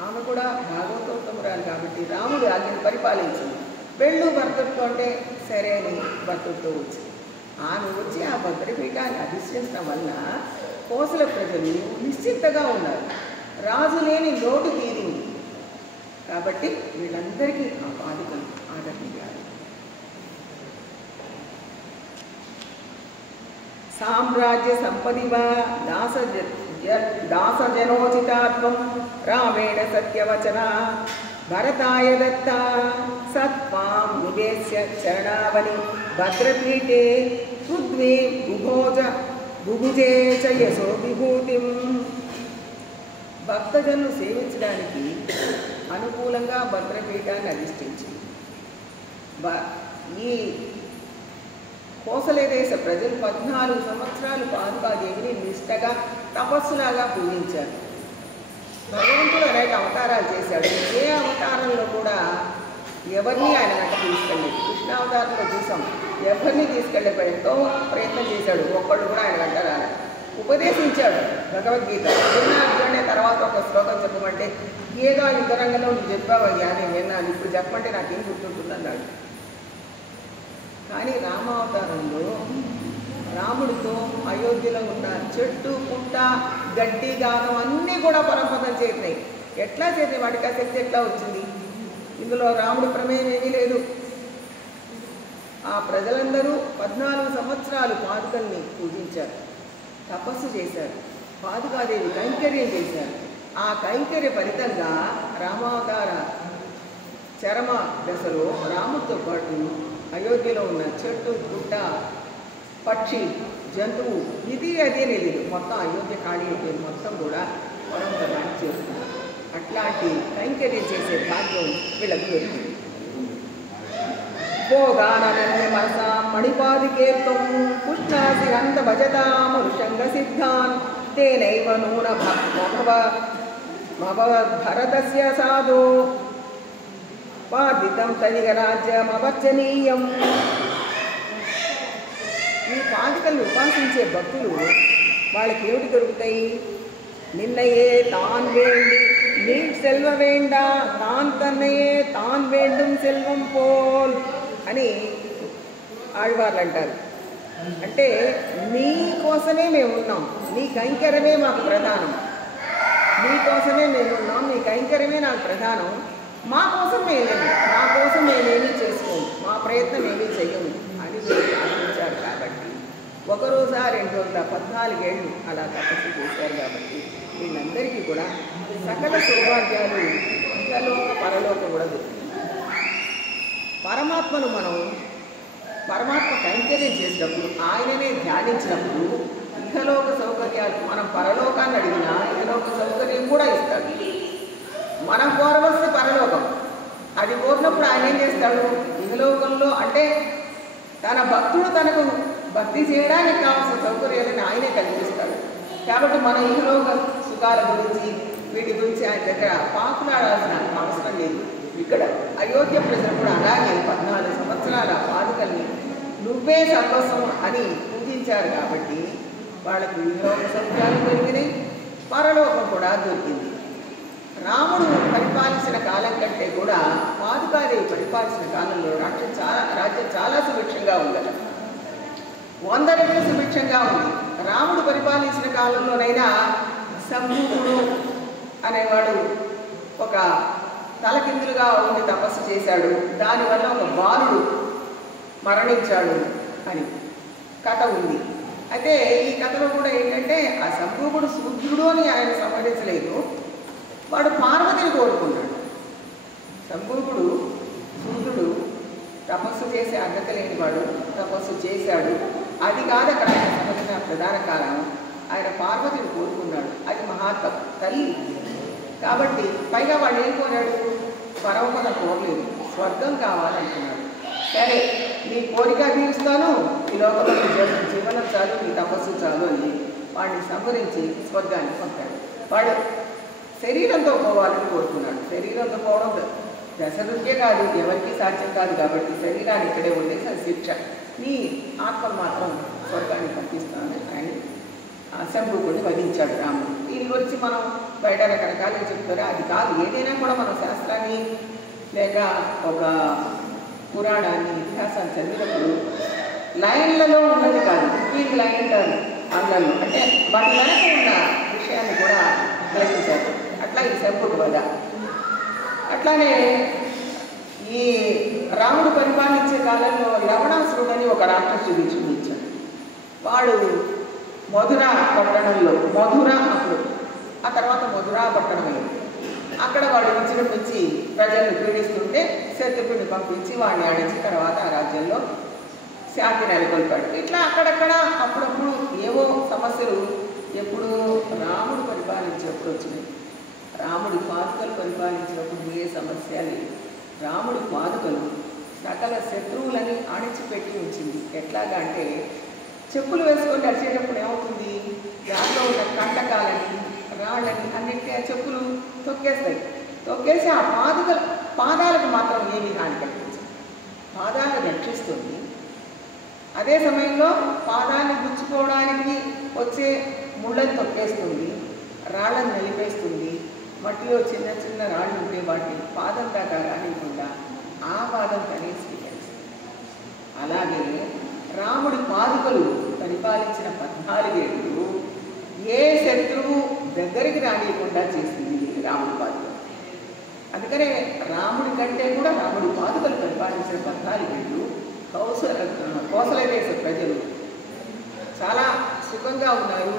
ఆమె కూడా భాగవతోత్తమురాలు కాబట్టి రాముడు ఆజ్ఞను పరిపాలించింది. వెళ్ళు భర్తతో అంటే సరే అని భర్తతో వచ్చింది. ఆమె వచ్చి ఆ భద్రపీఠాన్ని అధిష్ఠించడం వల్ల కోసల ప్రజలు నిశ్చింతగా ఉన్నారు. రాజు లేని లోటు తీరింది. కాబట్టి వీళ్ళందరికీ ఆ పాదుకలు ఆదరించారు. సామ్రాజ్య సంపదివ దాసజనోచితాత్వం రామేణ సత్యవచన భరతాయ దత్త సత్వాం నివేశ్య చరణావని భద్రపీఠే పృథ్వీ బుభుజే చ యశో విభూతిం. భక్తజనులు సేవించడానికి అనుకూలంగా భద్రపీఠాన్ని అధిష్ఠించి ఈ కోసల దేశ ప్రజలు 14 సంవత్సరాలు పాదుకాదేవిని నిష్టగా తపస్సులాగా పూజించారు. భగవంతుడు అనేక అవతారాలు చేశాడు. ఏ అవతారంలో కూడా ఎవరిని ఆయన వెంట తీసుకెళ్ళలేదు. కృష్ణావతారంలో చూసాం, ఎవరిని తీసుకెళ్ళిపోయి ఎంతో ప్రయత్నం చేశాడు, ఒక్కళ్ళు కూడా ఆయన వెంట రాలేదు. ఉపదేశించాడు భగవద్గీత. విన్నానే తర్వాత ఒక శ్లోకం చెప్పమంటే ఏదో ఆ యుద్ధరంగంలో నువ్వు చెప్పావయ్యా నేను విన్నాను, ఇప్పుడు చెప్పమంటే నాకేం గుర్తుంటుంది అన్నాడు. కానీ రామావతారంలో రాముడితో అయోధ్యలో ఉన్న చెట్టు పుట్ట గడ్డి గానం అన్నీ కూడా పరమపదం చేరినాయి. ఎట్లా చేరినాయి? వాటికి ఆ శక్తి ఎట్లా వచ్చింది? ఇందులో రాముడి ప్రమేయం ఏమీ లేదు. ఆ ప్రజలందరూ 14 సంవత్సరాలు పాదుకల్ని పూజించారు, తపస్సు చేశారు, పాదుకాదేవి కైంకర్యం చేశారు. ఆ కైంకర్య ఫలితంగా రామావతార చరమ దశలో రాముడితో పాటు అయోధ్యలో ఉన్న చెట్టు పుట్ట పక్షి జంతువు ఇది అదే లేదు, మొత్తం అయోధ్య ఖాళీ అయిపోయింది, మొత్తం కూడా పరమపదాన్ని చేస్తున్నారు. అట్లాంటి కైంకర్యం చేసే భాగ్యం వీళ్ళకు దొరికింది. భోగానన్య మనసా మణిపాదికేత్వం పుష్ణాసి హంత భజతామరుషంగ సిద్ధాన్ తేనైవ నూన భరతస్య సాధో పాదితం తదిగ రాజ్యమవర్చనీయం. ఈ పాదికలను ఉపాసించే భక్తులు వాళ్ళకి ఏమిటి దొరుకుతాయి? నిన్నయే తాన్ వేండి నీ సెల్వ వేండా తాన్ తన్నయే తాన్ వేండం సెల్వం పోల్ అని ఆళ్వార్లు అంటారు. అంటే నీ కోసమే మేము ఉన్నాం, నీ కైంకర్యమే మాకు ప్రధానం, నీ కోసమే మేము ఉన్నాం, నీ కైంకర్యమే నాకు ప్రధానం, మా కోసం మేమేమి, మా కోసం మేమేమీ చేసుకోము, మా ప్రయత్నం ఏమీ చెయ్యము అని ఆలోచించారు. కాబట్టి ఒకరోజా 214 ఏళ్ళు అలా తపస్సు చేశారు. కాబట్టి వీళ్ళందరికీ కూడా సకల సౌభాగ్యాలు ఇహలోక పరలోక కూడా దొరుకుతుంది. పరమాత్మను మనం పరమాత్మ కైంకర్యం చేసినప్పుడు, ఆయననే ధ్యానించినప్పుడు ఇహలోక సౌకర్యాలు, మనం పరలోకాన్ని అడిగినా ఇహలోక సౌకర్యం కూడా ఇస్తాడు. మనం కోరవలసిన పరలోకం, అది కోరినప్పుడు ఆయన ఏం చేస్తాడు? ఇహలోకంలో అంటే తన భక్తుడు తనకు భక్తి చేయడానికి కావాల్సిన సౌకర్యాలను ఆయనే కల్పిస్తాడు. కాబట్టి మన ఇహలోక సుఖాల గురించి వీటి గురించి ఆయన దగ్గర పాకులాడాల్సిన అవసరం లేదు. ఇక్కడ అయోధ్య ప్రజలు కూడా అలాగే 14 సంవత్సరాల పాదుకల్ని నువ్వే సర్వస్వం అని పూజించారు. కాబట్టి వాళ్ళకు ఇహలోక సౌఖ్యాలు దొరికినాయి, పరలోకం కూడా దొరికింది. రాముడు పరిపాలించిన కాలం కంటే కూడా పాదుకాదేవి పరిపాలించిన కాలంలో రాజ్యం చాలా సుభిక్షంగా ఉంది, 100 రెట్లు సుభిక్షంగా ఉంది. రాముడు పరిపాలించిన కాలంలోనైనా సంభూతుడు అనేవాడు ఒక తలకిందులుగా ఉండి తపస్సు చేశాడు, దానివల్ల ఒక బాలుడు మరణించాడు అని కథ ఉంది. అయితే ఈ కథలో కూడా ఏంటంటే ఆ సంభూతుడు శూద్రుడు అని ఆయన సంహరించలేదు, వాడు పార్వతిని కోరుకున్నాడు. సంభూతుడు శూద్రుడు తపస్సు చేసే అర్హత లేనివాడు తపస్సు చేశాడు. అది కాదు అక్కడ ఆయన సంబంధించిన ప్రధాన కారణం. ఆయన పార్వతిని కోరుకున్నాడు, అది మహాత్మ తల్లి కాబట్టి. పైగా వాడు ఏం కోరాడు? పరమపదం కోరలేదు, స్వర్గం కావాలనుకున్నాడు. సరే నీ కోరిక తీరుస్తాను, ఈ లోకంలో జీవనం చాలు, నీ తపస్సు చాలు అని వాడిని సంహరించి స్వర్గాన్ని పొందాడు. వాడు శరీరంతో పోవాలని కోరుకున్నాడు. శరీరంతో పోవడం దశరథుడికే కాదు, ఎవరికి సాధ్యం కాదు. కాబట్టి శరీరాన్ని ఇక్కడే ఉండేసి అది శిక్ష, నీ ఆత్మ మాత్రం స్వర్గాన్ని పంపిస్తానని ఆయన శంభుకుడిని వధించాడు రాముడు. దీని గురించి మనం బయట రకరకాలుగా చెప్తారు, అది కాదు. ఏదైనా కూడా మనం శాస్త్రాన్ని లేక ఒక పురాణాన్ని ఇతిహాసాన్ని చదివినప్పుడు లైన్లలో ఉన్నది కాదు, ఈ లైన్లో అందులో అంటే వాటి వెనక ఉన్న విషయాన్ని కూడా గ్రహించారు. అట్లా ఈ శంభుడు వధ. అట్లానే ఈ రాముడు పరిపాలించే కాలంలో లవణాసురుడు అని ఒక రాక్షసుడు చూపించాడు. వాడు మధుర పట్టణంలో, మధుర అప్పుడు ఆ తర్వాత మధురా పట్టణంలో అక్కడ వాడు విజృంభించి ప్రజలను పీడిస్తుంటే శత్రువుని పంపించి వాడిని ఆడించి తర్వాత ఆ రాజ్యంలో శాంతి నెలకొల్పాడు. ఇట్లా అక్కడక్కడ అప్పుడప్పుడు ఏవో సమస్యలు ఎప్పుడు రాముడు పరిపాలించినప్పుడు వచ్చినాయి. రాముడి పాదుకలు పరిపాలించినప్పుడు ఏ సమస్య లేదు. రాముడి పాదుకలు సకల శత్రువులని అణిచిపెట్టి ఉంచింది. ఎట్లాగా అంటే చెప్పులు వేసుకొని నడిచేటప్పుడు ఏమవుతుంది, దాంట్లో ఉన్న కంటకాలని రాళ్ళని అన్నింటి ఆ చెప్పులు తొక్కేస్తాయి. తొక్కేసి ఆ పాదుకలు పాదాలకు మాత్రం ఏమీ హాని కలిగించదు. పాదాలను రక్షిస్తుంది. అదే సమయంలో పాదాన్ని గుచ్చుకోవడానికి వచ్చే ముళ్ళని తొక్కేస్తుంది, రాళ్ళను నలిపేస్తుంది. మట్టిలో చిన్న చిన్న రాళ్ళు ఉంటే వాటిని పాదం దాకా రానివ్వకుండా ఆ పాదం తనే స్వీకరిస్తుంది. అలాగే రాముడి పాదుకలు పరిపాలించిన 14 ఏళ్ళు ఏ శత్రువు దగ్గరికి రానియకుండా చేసింది రాముడి పాదుకలు. అందుకనే రాముడి కంటే కూడా రాముడి పాదుకలు పరిపాలించిన 14 ఏళ్ళు కోసల దేశ ప్రజలు చాలా సుఖంగా ఉన్నారు.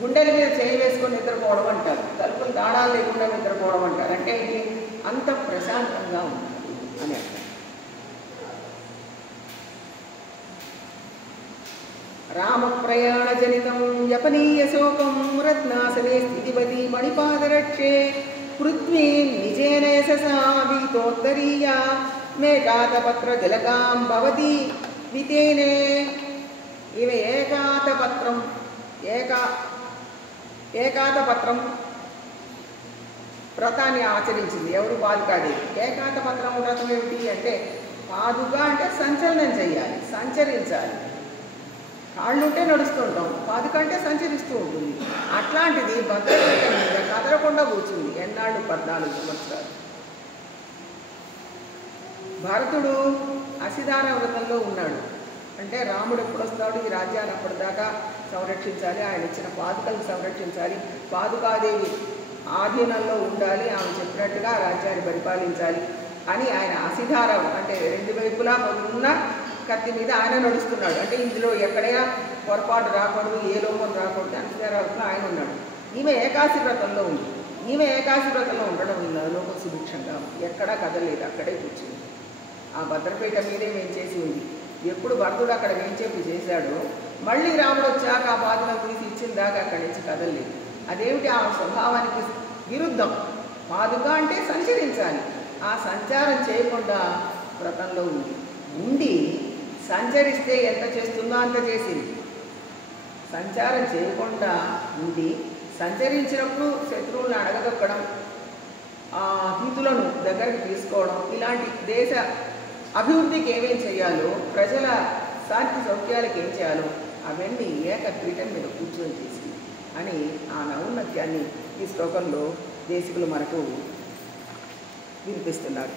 గుండెల మీద చేయి వేసుకొని నిద్రపోవడం అంటారు, తలుపులు తాళాలు లేకుండా నిద్రపోవడం అంటారు. అంటే ఇది అంత ప్రశాంతంగా ఉంటుంది అని అర్థం. రామ ప్రయాణ జనితం యపనీయ శోకం రత్నాసనే స్థితిపతి మణిపాదరక్షే పృథ్వీ నిజేన యశసా వీతోత్తరీయా మేఘాతపత్ర జలకాం భవతి వితేనే. ఈమె ఏకాతపత్రం వ్రతాన్ని ఆచరించింది. ఎవరు? పాదుకాదేవి. ఏకాతపత్రం వ్రతం ఏమిటి అంటే, పాదుక అంటే సంచలనం చేయాలి, సంచరించాలి. కాళ్ళుంటే నడుస్తుంటాం, పాదుక అంటే సంచరిస్తూ ఉంటుంది. అట్లాంటిది భద్రపీఠ మీద కదలకుండా కూర్చుంది ఎన్నాళ్ళు? 14 సంవత్సరాలు. భరతుడు అసిధార వ్రతంలో ఉన్నాడు. అంటే రాముడు ఎప్పుడు వస్తాడు, ఈ రాజ్యాన్ని అప్పటిదాకా సంరక్షించాలి, ఆయన ఇచ్చిన పాదుకలను సంరక్షించాలి, పాదుకాదేవి ఆధీనంలో ఉండాలి, ఆమె చెప్పినట్టుగా రాజ్యాన్ని పరిపాలించాలి అని ఆయన అసిధార అంటే 2 వైపులా ఉన్న కత్తి మీద ఆయన నడుస్తున్నాడు. అంటే ఇందులో ఎక్కడైనా పొరపాటు రాకూడదు, ఏ లోపం రాకూడదు, అసిధార వ్రతంలో ఆయన ఉన్నాడు. ఈమె ఏకాశి వ్రతంలో ఉంది. ఈమె ఏకాశి వ్రతంలో ఉండడం లోకం సుభిక్షంగా ఎక్కడా కదలేదు, అక్కడే కూర్చుంది. ఆ భద్రపీఠ మీదే వేంచేసి ఉంది. ఎప్పుడు భరతుడు అక్కడ వేంచేపు చేశాడో మళ్ళీ రాముడు వచ్చాక ఆ బాధను తీసి ఇచ్చిన దాకా అక్కడి నుంచి కదలలేదు. అదేమిటి? ఆ స్వభావానికి విరుద్ధం. పాదుక అంటే సంచరించాలి, ఆ సంచారం చేయకుండా వ్రతంలో ఉండి సంచరిస్తే ఎంత చేస్తుందో అంత చేసింది. సంచారం చేయకుండా ఉండి సంచరించినప్పుడు శత్రువులను అడగదొక్కడం, హితులను దగ్గరికి తీసుకోవడం, ఇలాంటి దేశ అభివృద్ధికి ఏమేం చేయాలో, ప్రజల శాంతి సౌఖ్యాలకు ఏం చేయాలో అవన్నీ ఏకపీఠం మీద కూర్చొని చేసింది అని ఆ ఔన్నత్యాన్ని ఈ శ్లోకంలో దేశికులు మనకు వినిపిస్తున్నారు.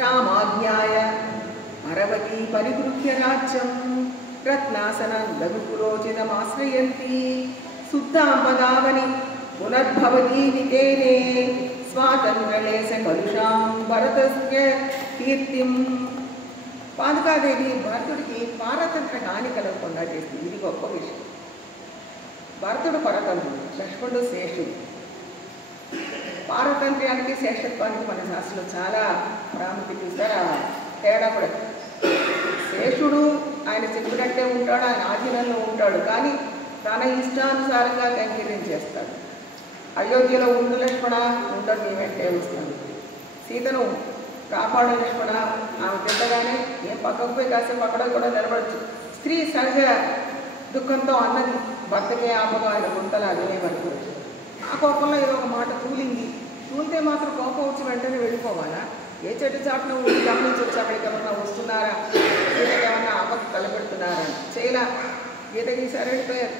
రామాజ్ఞాయ అరవతి పరిగృహ్య రాజ్యం రత్నాసనం లఘుపురోచితమాశ్రయంతి శుద్ధాం పదావని పునర్భవతి వితేనే స్వాతంత్రలేశ కలుషాం భరతస్య కీర్తిం. పాదుకాదేవి భరతుడికి పారతంత్ర హాని కలగకుండా చేసింది. ఇది గొప్ప విషయం. భరతుడు పరతంత్రుడు, లక్ష్మణుడు శేషుడు. పారతంత్ర్యానికి శేషత్వానికి మన శాస్త్రంలో చాలా ప్రాముఖ్యత ఇస్తారు. ఆ తేడా కూడా శేషుడు ఆయన చెప్పినట్టే ఉంటాడు, ఆయన ఆధీనంలో ఉంటాడు, కానీ తన ఇష్టానుసారంగా కైంకర్యం చేస్తాడు. అయోధ్యలో ఉండు లక్ష్మణ, ఉండదు, నీ వెంటే వస్తాడు. సీతను కాపాడు లక్ష్మణ, ఆమె తిట్టగానే ఏం పక్కకు పోయి కాసేపు అక్కడ కూడా నిలబడచ్చు. స్త్రీ సహజ దుఃఖంతో అన్నది భర్తకే ఆపగా ఆయన గుంతలు అదే వరకు ఆ కోపంలో ఏదో ఒక మాట తూలితే మాత్రం కోపం వచ్చి వెంటనే వెళ్ళిపోవాలా? ఏ చెట్టు చాటున ఉండి గమనించి వచ్చి అక్కడికి ఏమన్నా వస్తున్నారా, గీతకి ఏమన్నా ఆపకు తలపెడుతున్నారా? చేయలా, గీత గీసారు, వెళ్ళిపోయారు.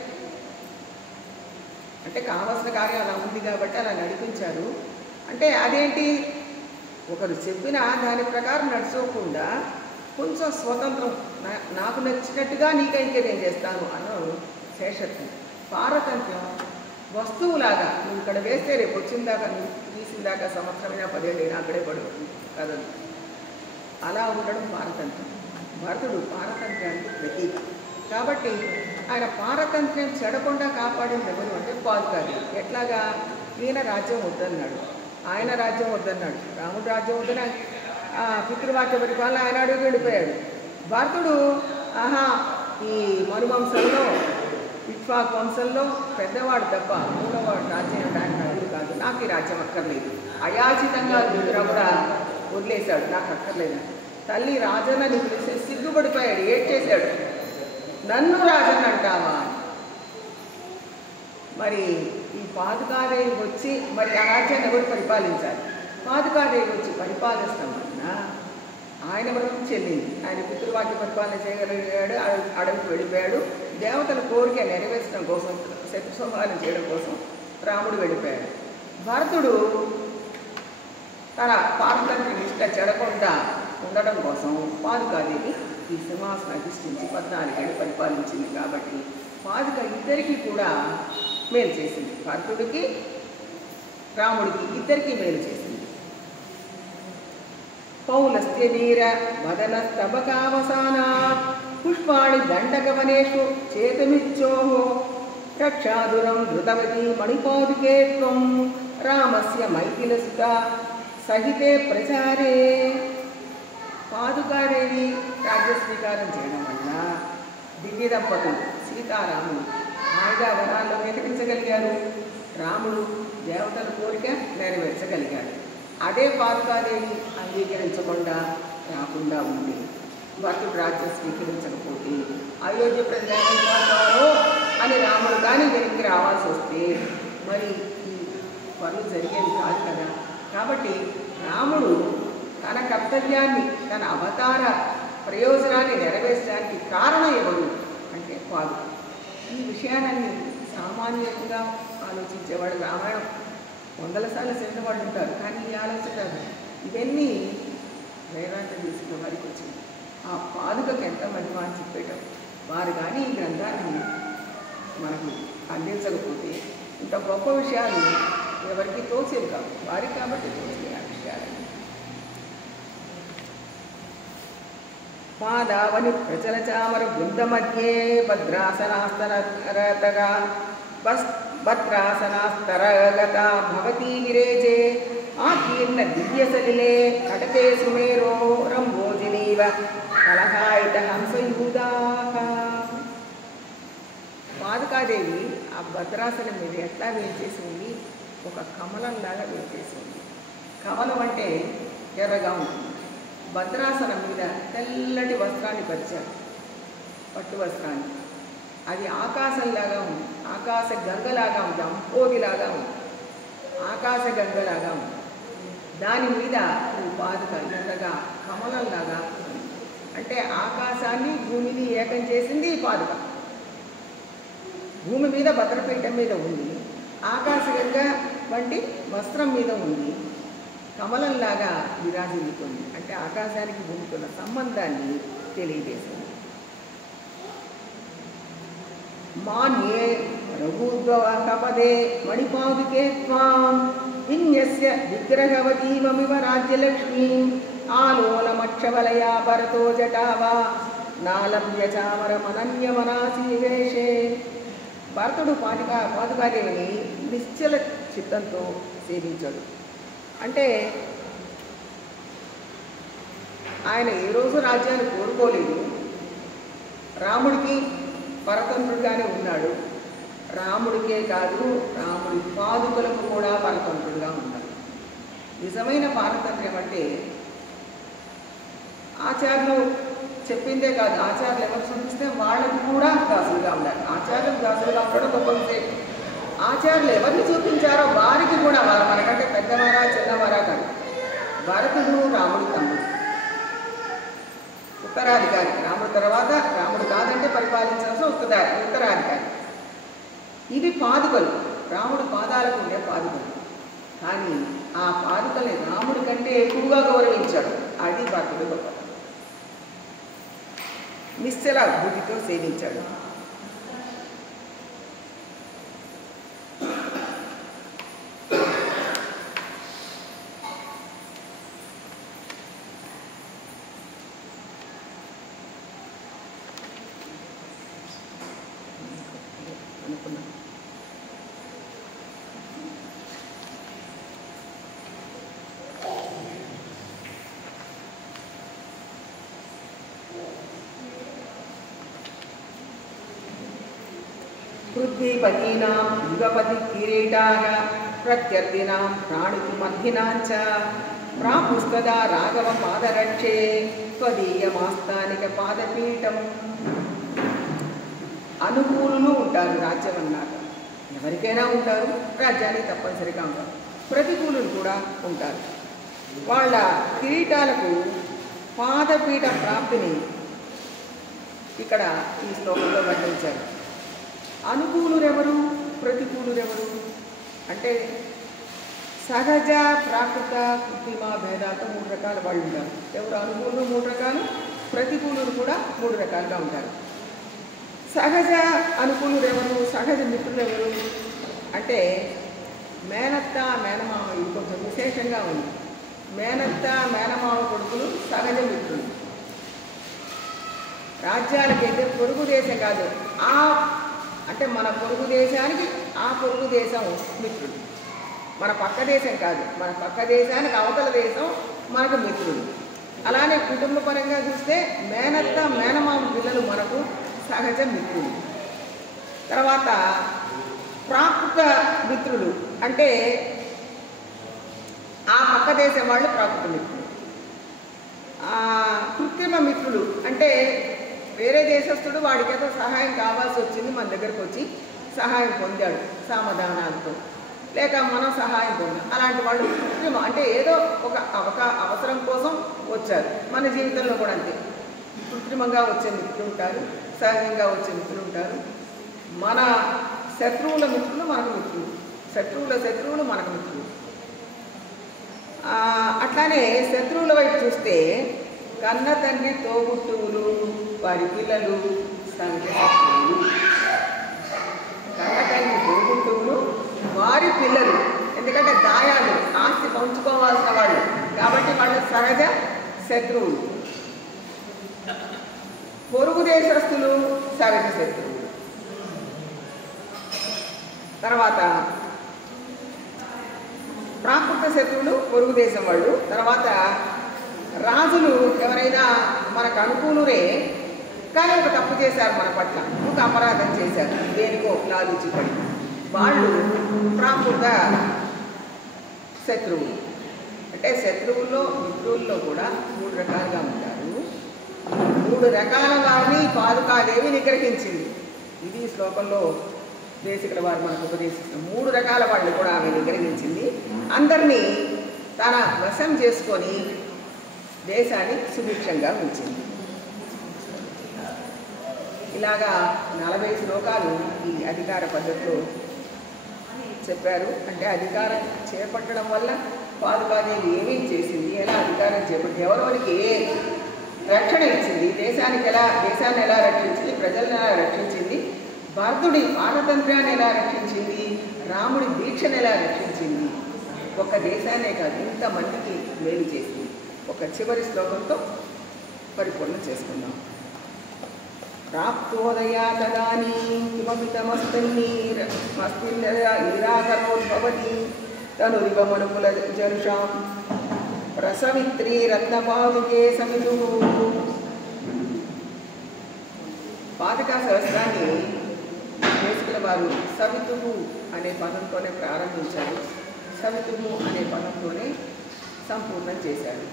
అంటే కావాల్సిన కార్యం అలా ఉంది కాబట్టి అలా నడిపించారు. అంటే అదేంటి, ఒకరు చెప్పిన దాని ప్రకారం నడుచుకోకుండా కొంచెం స్వతంత్రం, నాకు నచ్చినట్టుగా నీ కైంకర్యం చేస్తాను అన్నాడు శేషత్వం. పారతంత్ర్యం వస్తువులాగా, నువ్వు ఇక్కడ వేస్తే రేపు వచ్చిందాకా, నువ్వు తీసిందాకా సంవత్సరమైనా 10 ఏళ్ళైనా అక్కడే పడుతుంది కదలు. అలా ఉండడం పారతంత్రం. భరతుడు పారతంత్ర్యానికి ప్రతీక. కాబట్టి ఆయన పారతంత్ర్యం చెడకుండా కాపాడింది ఎవరు అంటే పాదుకాదేవి. ఎట్లాగా? ఈయన రాజ్యం వద్దన్నాడు, ఆయన రాజ్యం వద్దన్నాడు, రాముడు రాజ్యం వద్దని పితృవాక్య పరిపాలన ఆయన అడుగు వెళ్ళిపోయాడు. భరతుడు ఈ మనువంశంలో ఇక్ష్వాకు వంశంలో పెద్దవాడు తప్ప మూడవాడు రాజ్యం ఇవ్వడానికి అడుగు కాదు, నాకు ఈ రాజ్యం అక్కర్లేదు, అయాచితంగా రుద్ర కూడా వదిలేశాడు, నాకు అక్కర్లేదు. తల్లి రాజన్నని పిలిస్తే సిగ్గుపడిపోయాడు, ఏడ్చేశాడు, నన్ను రాజన్న అంటావా? మరి ఈ పాదుకాదేవి వచ్చి మరి ఆ రాజ్యాన్ని ఎవరు పరిపాలించాలి? పాదుకాదేవి వచ్చి పరిపాలిస్తాం వలన ఆయన వ్రతం చెల్లింది. ఆయన పితృవాక్య పరిపాలన చేయగలిగాడు, అడవికి వెళ్ళిపోయాడు. దేవతల కోరిక నెరవేర్చడం కోసం, శత్రు సంహారం చేయడం కోసం రాముడు వెళ్ళిపోయాడు. భరతుడు తన పారతంత్ర నిష్ట చెడకుండా ఉండడం కోసం పాదుకాదేవి ఈ సింహాసనం అధిష్ఠించి 14 ఏళ్ళు పరిపాలించింది. కాబట్టి పాదుక ఇద్దరికీ కూడా మేలు చేసింది. భరతుడికి, రాముడికి ఇద్దరికీ మేలు చేసింది. పౌలస్త్య వీర వదన స్తబకావసానాత్ పుష్పాణి దండకవనేషు చేతుమిచ్చోః రక్షాదురం ధృతవతి మణిపాదుకే త్వం రామస్య మైథిలసుత సహితే ప్రచారే. పాదుకాదేవి రాజ్యస్వీకారం చేయడం వల్ల దివ్య దంపతులు సీతారాములు హాయిగా వనాల్లో విహరించగలిగారు. రాముడు దేవతల కోరిక నెరవేర్చగలిగాడు. అదే పాదుకాదేవి అంగీకరించకుండా రాకుండా ఉంది. భరతుడు రాజ్యం స్వీకరించకపోతే అయోధ్య ప్రజలు అని రాముడు కానీ వెనక్కి రావాల్సి వస్తే మరి ఈ పనులు జరిగేది కాదు కదా. కాబట్టి రాముడు తన కర్తవ్యాన్ని, తన అవతార ప్రయోజనాన్ని నెరవేర్చడానికి కారణం ఎవరు అంటే పాదుక. ఈ విషయాన్ని సామాన్యంగా ఆలోచించేవాడు రామాయణం 100 సార్లు చదివిన వాళ్ళు ఉంటారు. కానీ ఈ ఆలోచన ఇవన్నీ వేదాంత దృష్టిలో వారికి వచ్చింది. ఆ పాదుకకు ఎంత మహిమ అని చెప్పేయటం. వారు కానీ ఈ గ్రంథాన్ని మనకు అందించకపోతే ఇంత గొప్ప విషయాలు ఎవరికి తోచేది కాదు. వారికి కాబట్టి తోచే ఆ విషయాలని. పాదావని ప్రచల చామర బృంద మధ్యే భద్రాసనాస్తరతగా భద్రాసనాస్తరగత భవతీ విరేజే ఆకీర్ణ దివ్యసలిలే కటకే సుమేరో రంభోజినీవ కలహాయిత హంసయూదాః. పాదుకాదేవి ఆ భద్రాసనం మీద ఎట్లా వేయించేసి ఉంది? ఒక కమలంలాగా వేయించేసి ఉంది. కమలం అంటే ఎర్రగా ఉంటుంది. భద్రాసనం మీద తెల్లటి వస్త్రాన్ని పరిచారు, పట్టు వస్త్రాన్ని. అది ఆకాశంలాగా ఉంది, ఆకాశ గంగలాగా ఉంది, అంపోదిలాగా ఉంది, ఆకాశ గంగలాగా ఉంది. దాని మీద పాదుక ఎర్రగా కమలంలాగా ఉంది. అంటే ఆకాశాన్ని భూమిని ఏకం చేసింది ఈ పాదుక. భూమి మీద భద్రపీఠం మీద ఉంది, ఆకాశగంగ వంటి వస్త్రం మీద ఉంది, కమలంలాగా విరాజిల్లుతుంది. అంటే ఆకాశానికి భూమికి ఉన్న సంబంధాన్ని తెలియజేసింది. మాన్యే రఘుద్వపదే మణిపాదుకే త్వాం విన్యస్య విగ్రహవతీమమివ రాజ్యలక్ష్మీ ఆలోలమక్షవలయా భరతో జటావా నాలభ్య చామరమనన్యమనాసీవేషే. భరతుడు పాదుకాదేవిని నిశ్చల చిత్తంతో సేవించాడు. అంటే ఆయన ఏ రోజు రాజ్యాన్ని కోరుకోలేదు. రాముడికి పరతంత్రుడుగానే ఉన్నాడు. రాముడికే కాదు, రాముడి పాదుకలకు కూడా పరతంత్రుడుగా ఉన్నాడు. నిజమైన పారతంత్ర్యం అంటే ఆచార్యులు చెప్పిందే కాదు, ఆచార్యులు ఎవరు చూపిస్తే వాళ్ళకి కూడా దాసులుగా ఉండాలి. ఆచార్యులు దాసులుగా ఉండడం గొప్ప విషయం. ఆచార్యులు ఎవరిని చూపించారో వారికి కూడా, వారు మనకంటే పెద్దవారా చిన్నవారా కాదు. భరతుడు రాముడి తమ్ముడు, ఉత్తరాధికారి. రాముడి తర్వాత రాముడు కాదంటే పరిపాలించాల్సిన ఉత్తరాధికారి. ఇవి పాదుకలు, రాముడి పాదాలకు ఉండే పాదుకలు. కానీ ఆ పాదుకల్ని రాముడి కంటే ఎక్కువగా గౌరవించాడు. అది భరతుడు గొప్ప. నిశ్చల బుద్ధితో సేవించాడు. అనుకున్నాను. పృథ్వీపతీనాం యుగపతి కిరీటాః ప్రత్యర్థినాం ప్రాణితుమర్థినాంచ ప్రాపుస్తదా రాఘవ పాదరక్షే త్వదీయమాస్థానిక పాదపీఠం. అనుకూలులు ఉంటారు రాజ్యం అన్నాక, ఎవరికైనా ఉంటారు, రాజ్యానికి తప్పనిసరిగా ఉంటారు. ప్రతికూలులు కూడా ఉంటారు. వాళ్ళ కిరీటాలకు పాదపీఠ ప్రాప్తిని ఇక్కడ ఈ శ్లోకంలో వర్ణించారు. అనుకూలురెవరు, ప్రతికూలురెవరు అంటే సహజ, ప్రాకృత, కృత్రిమ భేదాలతో 3 రకాల వాళ్ళు ఉంటారు. ఎవరు అనుకూలులు 3 రకాలు, ప్రతికూలులు కూడా 3 రకాలుగా ఉంటారు. సహజ అనుకూలులు ఎవరు, సహజ మిత్రులు ఎవరు అంటే మేనత్త, మేనమామ. ఇది కొంచెం విశేషంగా ఉంది. మేనత్త, మేనమామ కొడుకులు సహజ మిత్రులు. రాజ్యాలకైతే పొరుగు దేశం కాదు, అంటే మన పొరుగు దేశానికి ఆ పొరుగు దేశం మిత్రుడు. మన పక్క దేశం కాదు, మన పక్క దేశానికి అవతల దేశం మనకు మిత్రుడు. అలానే కుటుంబ పరంగా చూస్తే మేనత్త, మేనమామ పిల్లలు మనకు సహజ మిత్రులు. తర్వాత ప్రాకృత మిత్రులు అంటే ఆ పక్క దేశం వాళ్ళు ప్రాకృత మిత్రులు. కృత్రిమ మిత్రులు అంటే వేరే దేశస్థుడు వాడికేదో సహాయం కావాల్సి వచ్చింది, మన దగ్గరకు వచ్చి సహాయం పొందాడు సామధానాలతో, లేక మనం సహాయం పొందాం. అలాంటి వాళ్ళు కృత్రిమ అంటే ఏదో ఒక అవసరం కోసం వచ్చారు. మన జీవితంలో కూడా అంతే, కృత్రిమంగా వచ్చే మిత్రులు ఉంటారు, సహజంగా వచ్చే మిత్రులు ఉంటారు. మన శత్రువుల మిత్రులు మనకు మిత్రులు, శత్రువులు మనకు మిత్రులు. అట్లానే శత్రువుల వైపు చూస్తే కన్న తండ్రి తోబుట్టువులు, వారి పిల్లలు సంఖ్య శత్రువులు. కన్న తండ్రి తోబుట్టువులు, వారి పిల్లలు, ఎందుకంటే దాయాలు, ఆస్తి పంచుకోవాల్సిన వాళ్ళు కాబట్టి వాళ్ళు సహజ శత్రువులు. పొరుగు దేశస్తులు సహజ శత్రువులు. తర్వాత ప్రాకృత శత్రువులు పొరుగు దేశం వాళ్ళు. తర్వాత రాజులు ఎవరైనా మనకు అనుకూలురే కానీ ఒక తప్పు చేశారు మన పట్ల, ఒక అపరాధం చేశారు, దేనికో లాలూచి పడి, వాళ్ళు ప్రాకృత శత్రువులు. అంటే శత్రువుల్లో మిత్రుల్లో కూడా 3 రకాలుగా ఉంటారు. 3 రకాల వారిని పాదుకాదేవి నిగ్రహించింది. ఇది శ్లోకంలో దేశికుల వారు మనకు ఉపదేశిస్తున్న 3 రకాల వాళ్ళు కూడా ఆమె నిగ్రహించింది. అందరినీ తన వశం చేసుకొని దేశాన్ని సుభిక్షంగా ఉంచింది. ఇలాగా 40 శ్లోకాలు ఈ అధికార పద్ధతిలో చెప్పారు. అంటే అధికారం చేపట్టడం వల్ల పాదుకాదేవి ఏమేమి చేసింది, ఎలా అధికారం చేపట్టి ఎవరికి ఏ రక్షణ ఇచ్చింది, దేశాన్ని ఎలా రక్షించింది, ప్రజలను ఎలా రక్షించింది, భరతుడి పారతంత్ర్యాన్ని ఎలా రక్షించింది, రాముడి దీక్షను ఎలా రక్షించింది, ఒక దేశాన్నే కాదు ఇంతమందికి మేలు చేసింది. ఒక చివరి శ్లోకంతో పరిపూర్ణం చేసుకుందాం. ప్రాప్తోదయా తదానీం కిమపి తమస్తినిరాకరోద్భవతి తనురివ మనుకుల జనుషాం ప్రసవిత్రీ రత్నపాదుకే సమితుః. పాదుకా సహస్రాన్ని దేశికుల వారు సవితుః అనే పదంతోనే ప్రారంభించారు, సవితుః అనే పదంతోనే సంపూర్ణం చేశారు.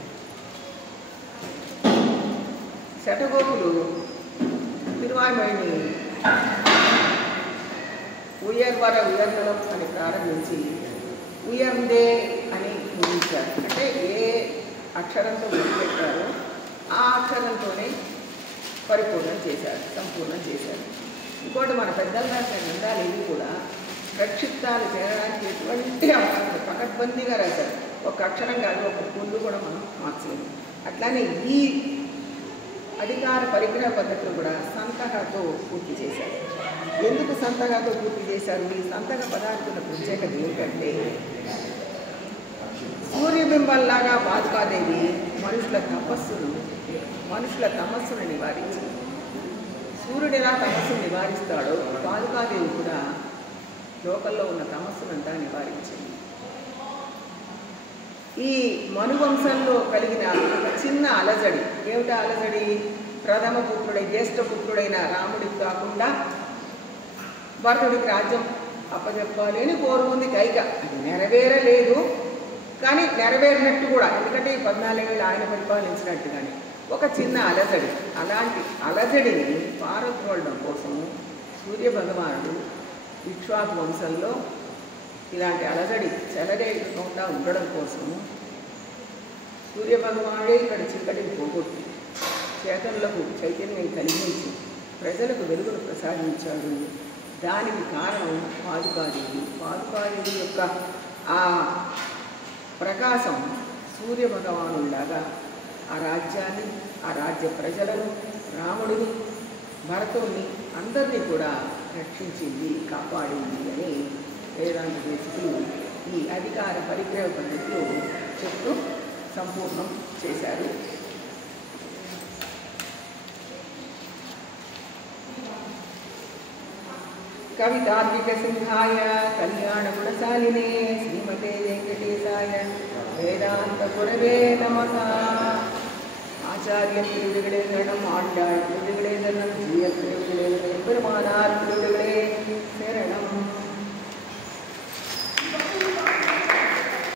శటగోపులు తిరువాయిమణిని ఉయర్వర ఉయర్నలం అని ప్రారంభించి ఉయర్ందే అని ముగించారు. అంటే ఏ అక్షరంతో మొదలుపెట్టారో ఆ అక్షరంతోనే పరిపూర్ణం చేశారు, సంపూర్ణం చేశారు. ఇంకోటి మన పెద్దలు రాసిన గ్రంథాలు ఇవి కూడా ప్రక్షిప్తాలు చేరడానికి ఎటువంటి అవసరం పకడ్బందీగా రాశారు. ఒక అక్షరం కాదు, ఒక పుల్లు కూడా మనం మార్చలేము. అట్లానే ఈ అధికార పరిగ్రహ పద్ధతులు కూడా సంతకతో పూర్తి చేశారు. ఎందుకు సంతకతో పూర్తి చేశారు? ఈ సంతక పదార్థుల ప్రత్యేకత ఏమిటంటే సూర్యబింబంలాగా పాదుకాదేవి మనుషుల తమస్సును నివారించింది. సూర్యుడు ఎలా తమస్సును నివారిస్తాడో పాదుకాదేవి కూడా లోకల్లో ఉన్న తమస్సునంతా నివారించింది. ఈ మనువంశంలో కలిగిన ఒక చిన్న అలజడి ఏమిటా అలజడి? ప్రథమ పుత్రుడై జ్యేష్ఠపుత్రుడైన రాముడికి కాకుండా భరతుడికి రాజ్యం అప్పచెప్పాలి అని కోరుకుంది కైక. అది నెరవేరలేదు, కానీ నెరవేరినట్టు కూడా, ఎందుకంటే ఈ 14 ఏళ్ళు ఆయన పరిపాలించినట్టుగానే ఒక చిన్న అలజడి. అలాంటి అలజడిని పారద్రోలడం కోసము సూర్యభగవానుడు ఇక్ష్వాకు వంశంలో ఇలాంటి అలజడి చెలరేయకుండా ఉండడం కోసము సూర్యభగవానుడే ఇక్కడ చీకటిని పోగొట్టి చేతనులకు చైతన్యం కలిగించి ప్రజలకు వెలుగును ప్రసాదించాడు. దానికి కారణం పాదుకాదేవి. పాదుకాదేవి యొక్క ఆ ప్రకాశం సూర్యభగవానులాగా ఆ రాజ్యాన్ని, ఆ రాజ్య ప్రజలను, రాముడిని, భరతుడిని అందరినీ కూడా రక్షించింది, కాపాడింది అని వేదాంత దేశకులు ఈ అధికార పరిగ్రహ పద్ధతిలో చెప్తూ సంపూర్ణం చేశారు. కవితాత్మిక సింహాయ కళ్యాణ గుణశాలినే శ్రీమతే వెంకటేశాయ வேதாந்த குரவே நமக. ஆச்சாரிய திருவிகளே சரணம், ஆண்டாள் திருவிகளே சரணம், ஜீய திருவிகளே பெருமானார் திருவிகளே